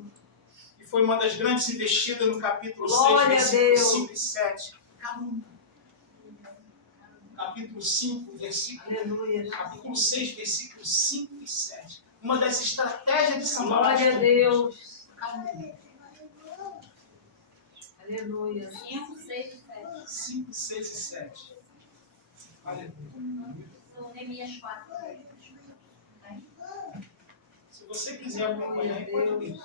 que foi uma das grandes investidas no capítulo Glória 6, a Deus. versículos 5 e 7. Calma. Capítulo 5, versículo Aleluia. capítulo 6, versículos 5 e 7. Uma das estratégias de Sanbalat. Glória a Deus. Calma. Aleluia. 5, 6 e 7. 5, 6 e 7. Aleluia. Neemias 4. Se você quiser acompanhar, pode ler.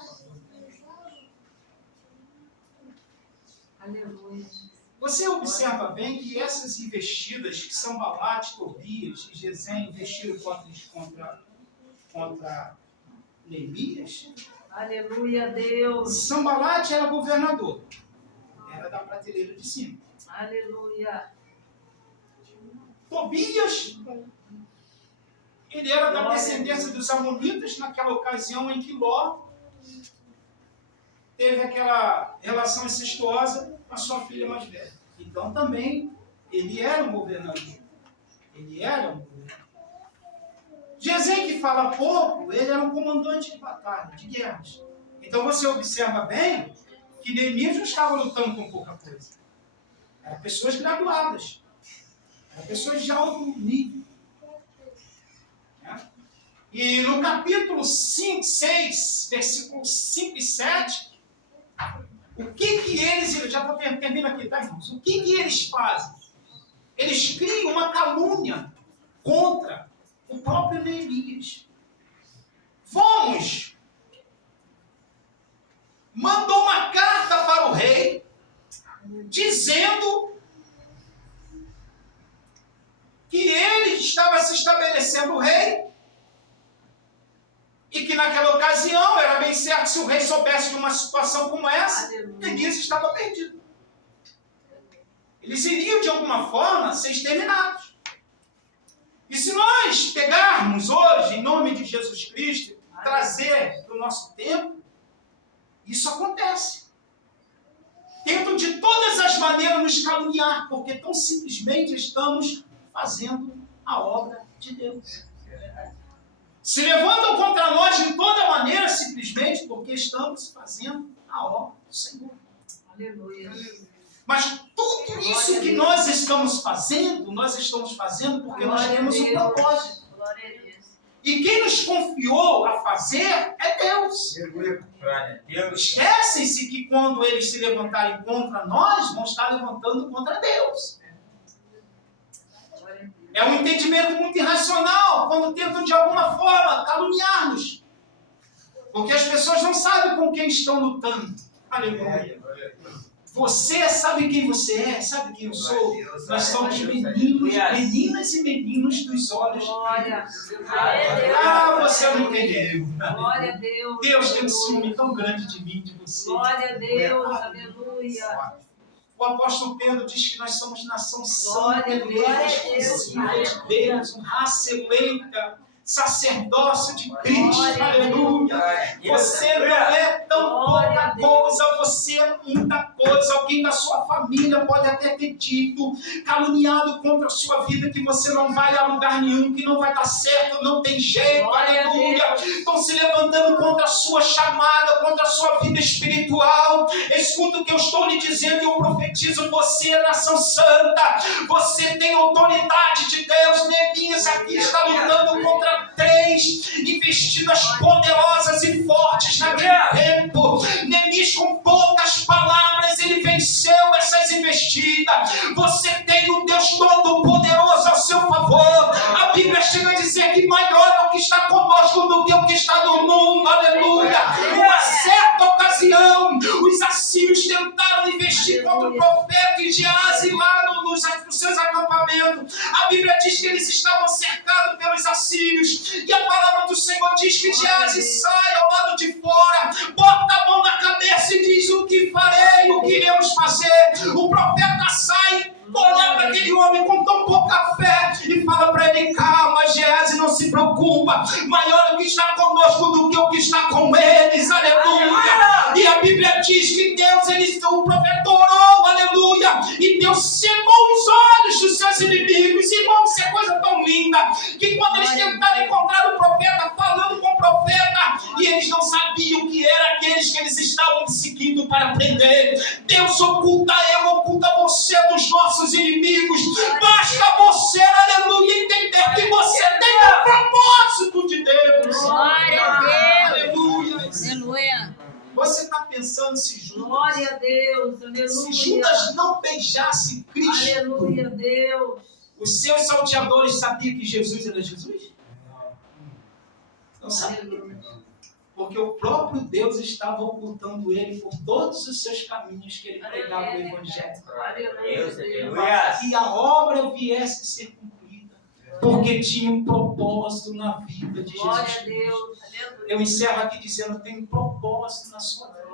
Aleluia. Você observa bem que essas investidas que Sanbalat, Tobias e Gesem investiram contra Neemias, Aleluia, Deus. Sanbalat era governador, era da prateleira de cima. Aleluia. Tobias, ele era da Glória a descendência dos amonitas, naquela ocasião em que Ló teve aquela relação incestuosa com a sua filha mais velha. Então também ele era um governador. Ele era um governador. Gesem, que fala pouco, ele era um comandante de batalha, de guerras. Então você observa bem que Neemias não estava lutando com pouca coisa. Eram pessoas graduadas. Eram pessoas de alto nível. E no capítulo 5, 6, versículos 5 e 7, o que eles, já vou terminar aqui, tá, irmãos? O que eles fazem? Eles criam uma calúnia contra o próprio Neemias. Mandou uma carta para o rei, dizendo que ele estava se estabelecendo rei, e que naquela ocasião era bem certo, se o rei soubesse de uma situação como essa, Neemias estava perdido. Eles iriam de alguma forma ser exterminados. E se nós pegarmos hoje, em nome de Jesus Cristo, trazer para o nosso tempo, isso acontece. Tentam de todas as maneiras nos caluniar, porque tão simplesmente estamos fazendo a obra de Deus. Se levantam contra nós de toda maneira, simplesmente porque estamos fazendo a obra do Senhor. Aleluia. Mas tudo isso que nós estamos fazendo porque nós temos um propósito. Glória a Deus. E quem nos confiou a fazer é Deus. Esquecem-se que quando eles se levantarem contra nós, vão estar levantando contra Deus. É um entendimento muito irracional quando tentam de alguma forma caluniar-nos. Porque as pessoas não sabem com quem estão lutando. Aleluia. Você sabe quem você é? Sabe quem eu sou? Nós somos meninas e meninos dos olhos de Deus. Ah, você não entendeu. Glória a Deus. Deus tem um ciúme tão grande de mim, de você. Glória a Deus. Aleluia. O apóstolo Pedro diz que nós somos nação santa, Glória a Deus. exclusiva de Deus, um raça eleita, sacerdócio de Cristo, Glória a aleluia. Você não é tão Glória a pouca Deus. coisa, você é muita coisa. Alguém da sua família pode até ter dito, caluniado contra a sua vida, que você não vai a lugar nenhum, que não vai dar certo, não tem jeito, Glória a aleluia. Deus. Estão se levantando contra a sua chamada, contra a sua vida espiritual. Escuta o que eu estou lhe dizendo e eu profetizo: você é nação santa, você tem autoridade de Deus. Neemias aqui está lutando contra 3 investidas poderosas e fortes naquele tempo. Neemias, com poucas palavras, ele venceu essas investidas. Você tem o Deus Todo-Poderoso ao seu favor. A Bíblia chega a dizer que maior é o que está conosco do que o que está no mundo. Aleluia. Uma certa ocasião, os assírios tentaram investir contra o profeta em Geazi lá nos seus acampamentos. A Bíblia diz que eles estavam cercados pelos assírios. E a palavra do Senhor diz que Geazi sai ao lado de fora, bota a mão na cabeça e diz: o que farei, o que iremos fazer? O profeta sai, olha para aquele homem com tão pouca fé e fala para ele: calma, Geazi, não se preocupa, maior é o que está conosco do que o que está com eles, aleluia. E a Bíblia diz que Deus, o profeta orou, aleluia, e Deus cegou os olhos dos seus inimigos. Irmãos, isso é coisa tão linda, que quando eles tentaram encontrar o profeta, falando com o profeta, e eles não sabiam que era aqueles que eles estavam seguindo para prender. Deus oculta eu, oculta você dos nossos inimigos. Basta você, aleluia, entender que você tem um propósito de Deus. Glória a Deus. Aleluia. Aleluia. Você está pensando se Judas, Glória a Deus. Aleluia. se Judas não beijasse Cristo, Aleluia, Deus. os seus salteadores sabiam que Jesus era Jesus? Não sabiam. Porque o próprio Deus estava ocultando ele por todos os seus caminhos que ele pregava o Evangelho. Para que a obra viesse a ser cumprida. Porque tinha um propósito na vida de Glória Jesus a Cristo. Deus. Aleluia. Eu encerro aqui dizendo: tem um propósito na sua vida.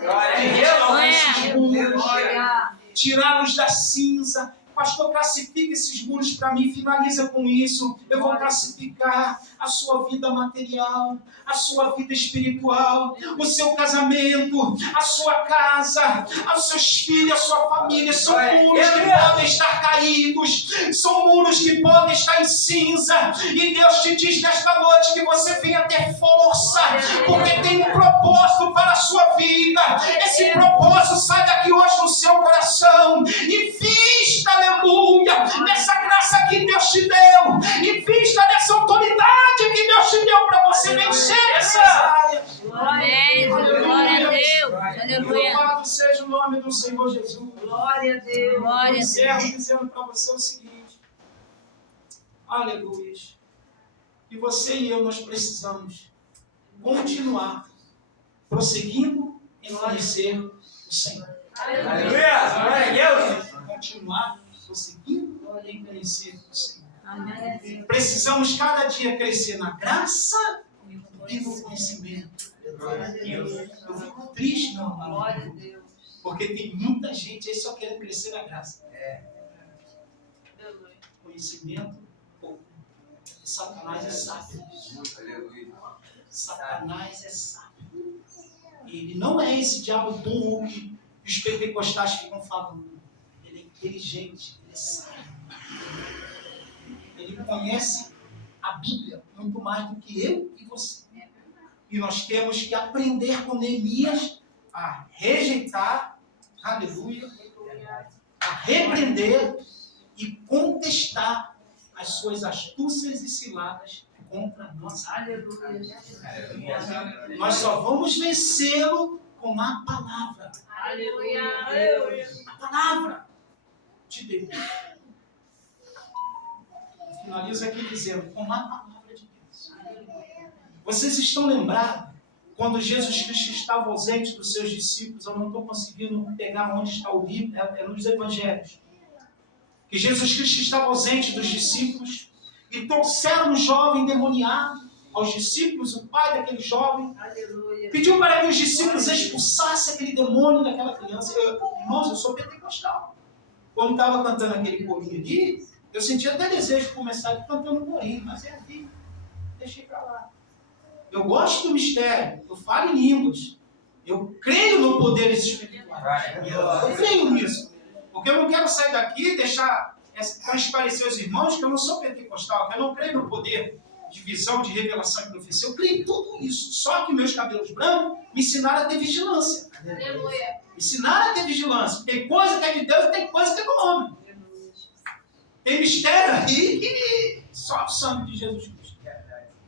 Glória a Deus. Restaurar esses muros, Glória. tirá-los da cinza, pastor, classifica esses muros para mim, finaliza com isso. Eu vou classificar a sua vida material, a sua vida espiritual, o seu casamento, a sua casa, os seus filhos, a sua família. São muros que podem estar caídos, são muros que podem estar em cinza. E Deus te diz nesta noite que você venha ter força, porque tem um propósito para a sua vida. Esse propósito sai daqui hoje no seu coração. Invista, aleluia, nessa graça que Deus te deu. Invista nessa autoridade que Deus te deu para você vencer essas áreas. Amém. Glória a Deus. Aleluia. Louvado seja o nome do Senhor Jesus. Glória a Deus. Glória a Deus. Encerro dizendo para você o seguinte. Aleluia. E você e eu, nós precisamos continuar prosseguindo em conhecer o Senhor. Aleluia. Glória a Deus. Continuar prosseguindo em conhecer o Senhor. Amém. Precisamos cada dia crescer na graça e no conhecimento. Eu fico triste, não, Glória a Deus. porque tem muita gente aí só querendo crescer na graça. Conhecimento, pouco. Satanás é sábio. Satanás é sábio. Ele não é esse diabo burro que os pentecostais ficam falando. Ele é inteligente, ele é sábio. Ele conhece a Bíblia muito mais do que eu e você. E nós temos que aprender com Neemias a rejeitar, aleluia, a repreender e contestar as suas astúcias e ciladas contra nós. Aleluia. Nós só vamos vencê-lo com a palavra. Aleluia. A palavra de Deus. Finalizo aqui dizendo, com a palavra de Deus. Vocês estão lembrados, quando Jesus Cristo estava ausente dos seus discípulos, eu não estou conseguindo pegar onde está o livro, é nos evangelhos, que Jesus Cristo estava ausente dos discípulos, e trouxeram um jovem endemoniado aos discípulos, o pai daquele jovem, Aleluia. pediu para que os discípulos expulsassem aquele demônio daquela criança. Irmãos, eu sou pentecostal. Quando estava cantando aquele corinho ali, eu senti até desejo de começar cantando corinho, mas é assim, deixei para lá. Eu gosto do mistério, eu falo em línguas, eu creio no poder espiritual. Eu creio nisso, porque eu não quero sair daqui e deixar transparecer aos irmãos que eu não sou pentecostal, que eu não creio no poder de visão, de revelação e profecia. Eu creio em tudo isso, só que meus cabelos brancos me ensinaram a ter vigilância. Aleluia. Me ensinaram a ter vigilância. Tem coisa que é de Deus e tem coisa que é do homem. Tem mistério aí que só o sangue de Jesus Cristo.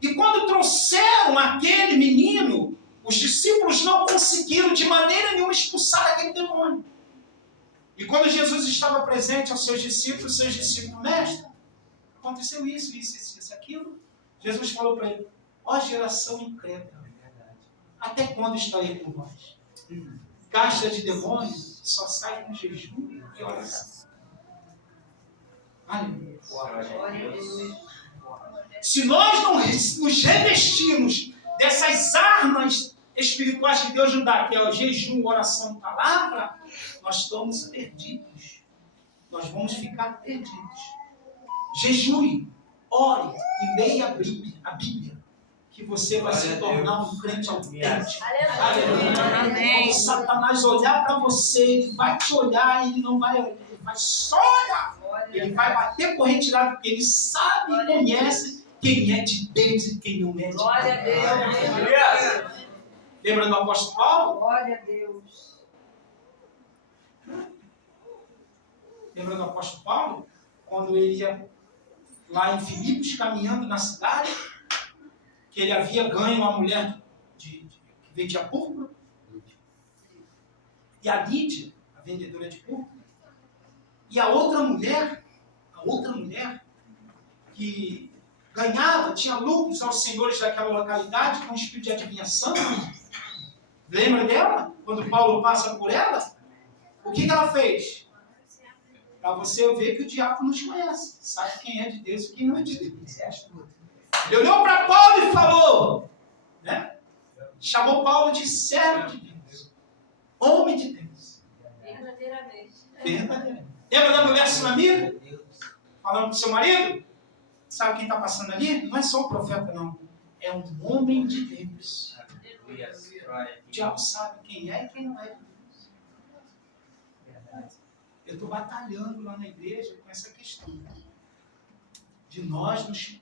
E quando trouxeram aquele menino, os discípulos não conseguiram de maneira nenhuma expulsar aquele demônio. E quando Jesus estava presente aos seus discípulos, mestre, aconteceu isso, aquilo. Jesus falou para ele, ó geração incrédula, até quando estarei com vós? Caixa de demônios só sai com jejum e oração. Aleluia. Se nós não nos revestirmos dessas armas espirituais que Deus nos dá, que é o jejum, oração, palavra, nós estamos perdidos. Nós vamos ficar perdidos. Jejue, ore e leia a Bíblia, que você vai se tornar um crente autêntico. Aleluia. Amém. Quando Satanás olhar para você, ele vai te olhar e ele não vai, ele vai só olhar. Ele vai bater por retirada, porque ele sabe e conhece quem é de Deus e quem não é de Deus. Glória a Deus. Lembra do apóstolo Paulo? Glória a Deus. Lembra do apóstolo Paulo? Quando ele ia lá em Filipos, caminhando na cidade, que ele havia ganho uma mulher que vendia púrpura. E a Lídia, a vendedora de púrpura. E a outra mulher que ganhava, tinha lucros aos senhores daquela localidade com espírito de adivinhação. Lembra dela? Quando Paulo passa por ela? O que ela fez? Para você ver que o diabo nos conhece. Sabe quem é de Deus e quem não é de Deus. É astuto. Ele olhou para Paulo e falou, né? Chamou Paulo de servo de Deus. Homem de Deus. Verdadeiramente. Verdadeiramente. Lembra da mulher sunamita? Falando para o seu marido? Sabe quem está passando ali? Não é só o profeta, não. É um homem de Deus. O diabo sabe quem é e quem não é. Eu estou batalhando lá na igreja com essa questão de nós nos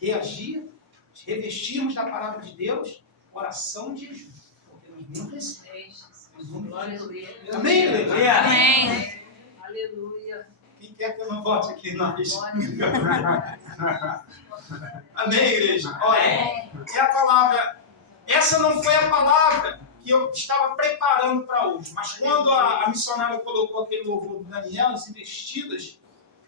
reagir, de revestirmos da palavra de Deus, oração de jejum. Porque nós não recebemos. Glória a Deus. Amém, igreja? Amém. Aleluia. Quem quer que eu não vote aqui nós? Glória Amém, igreja? Olha, é a palavra. Essa não foi a palavra que eu estava preparando para hoje. Mas quando a missionária colocou aquele louvor do Daniel, as investidas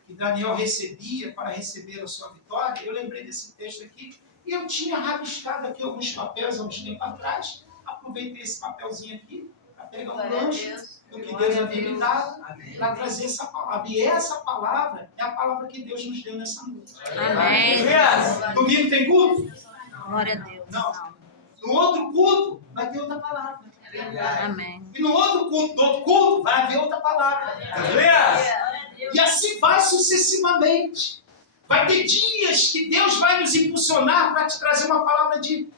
que Daniel recebia para receber a sua vitória, eu lembrei desse texto aqui. E eu tinha rabiscado aqui alguns papéis há uns tempos atrás. Aproveitei esse papelzinho aqui para pegar um gancho do que Deus havia me dado para trazer essa palavra. E essa palavra é a palavra que Deus nos deu nessa noite. Amém. Domingo tem culto? Glória a Deus. Não. No outro culto vai ter outra palavra. Amém. E no outro culto vai haver outra palavra. E assim vai sucessivamente. Vai ter dias que Deus vai nos impulsionar para te trazer uma palavra de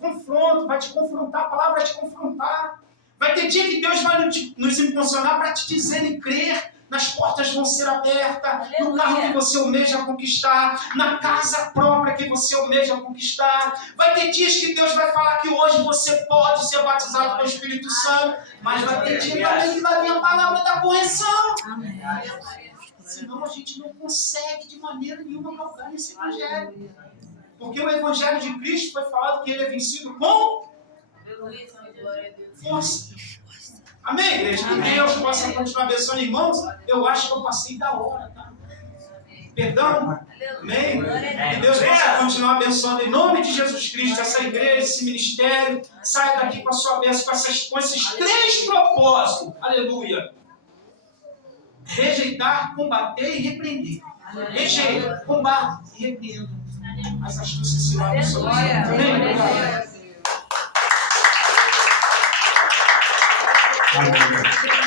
confronto, vai te confrontar, a palavra vai te confrontar. Vai ter dia que Deus vai nos impulsionar para te dizer e crer. Nas portas vão ser abertas, no carro que você almeja conquistar, na casa própria que você almeja conquistar. Vai ter dias que Deus vai falar que hoje você pode ser batizado com o Espírito Santo, mas vai ter dia também que vai vir a palavra da correção. Amém. Senão a gente não consegue de maneira nenhuma calcar esse evangelho. Porque o evangelho de Cristo foi falado que ele é vencido com força. Amém, igreja? Que Deus possa continuar abençoando, irmãos. Eu acho que eu passei da hora, tá? Perdão? Amém? Que Deus possa continuar abençoando em nome de Jesus Cristo, essa igreja, esse ministério. Sai daqui com a sua bênção, com esses 3 propósitos. Aleluia. Rejeitar, combater e repreender. Rejeito, combate e repreendo. As astúcias se lavam sobre você. Amém?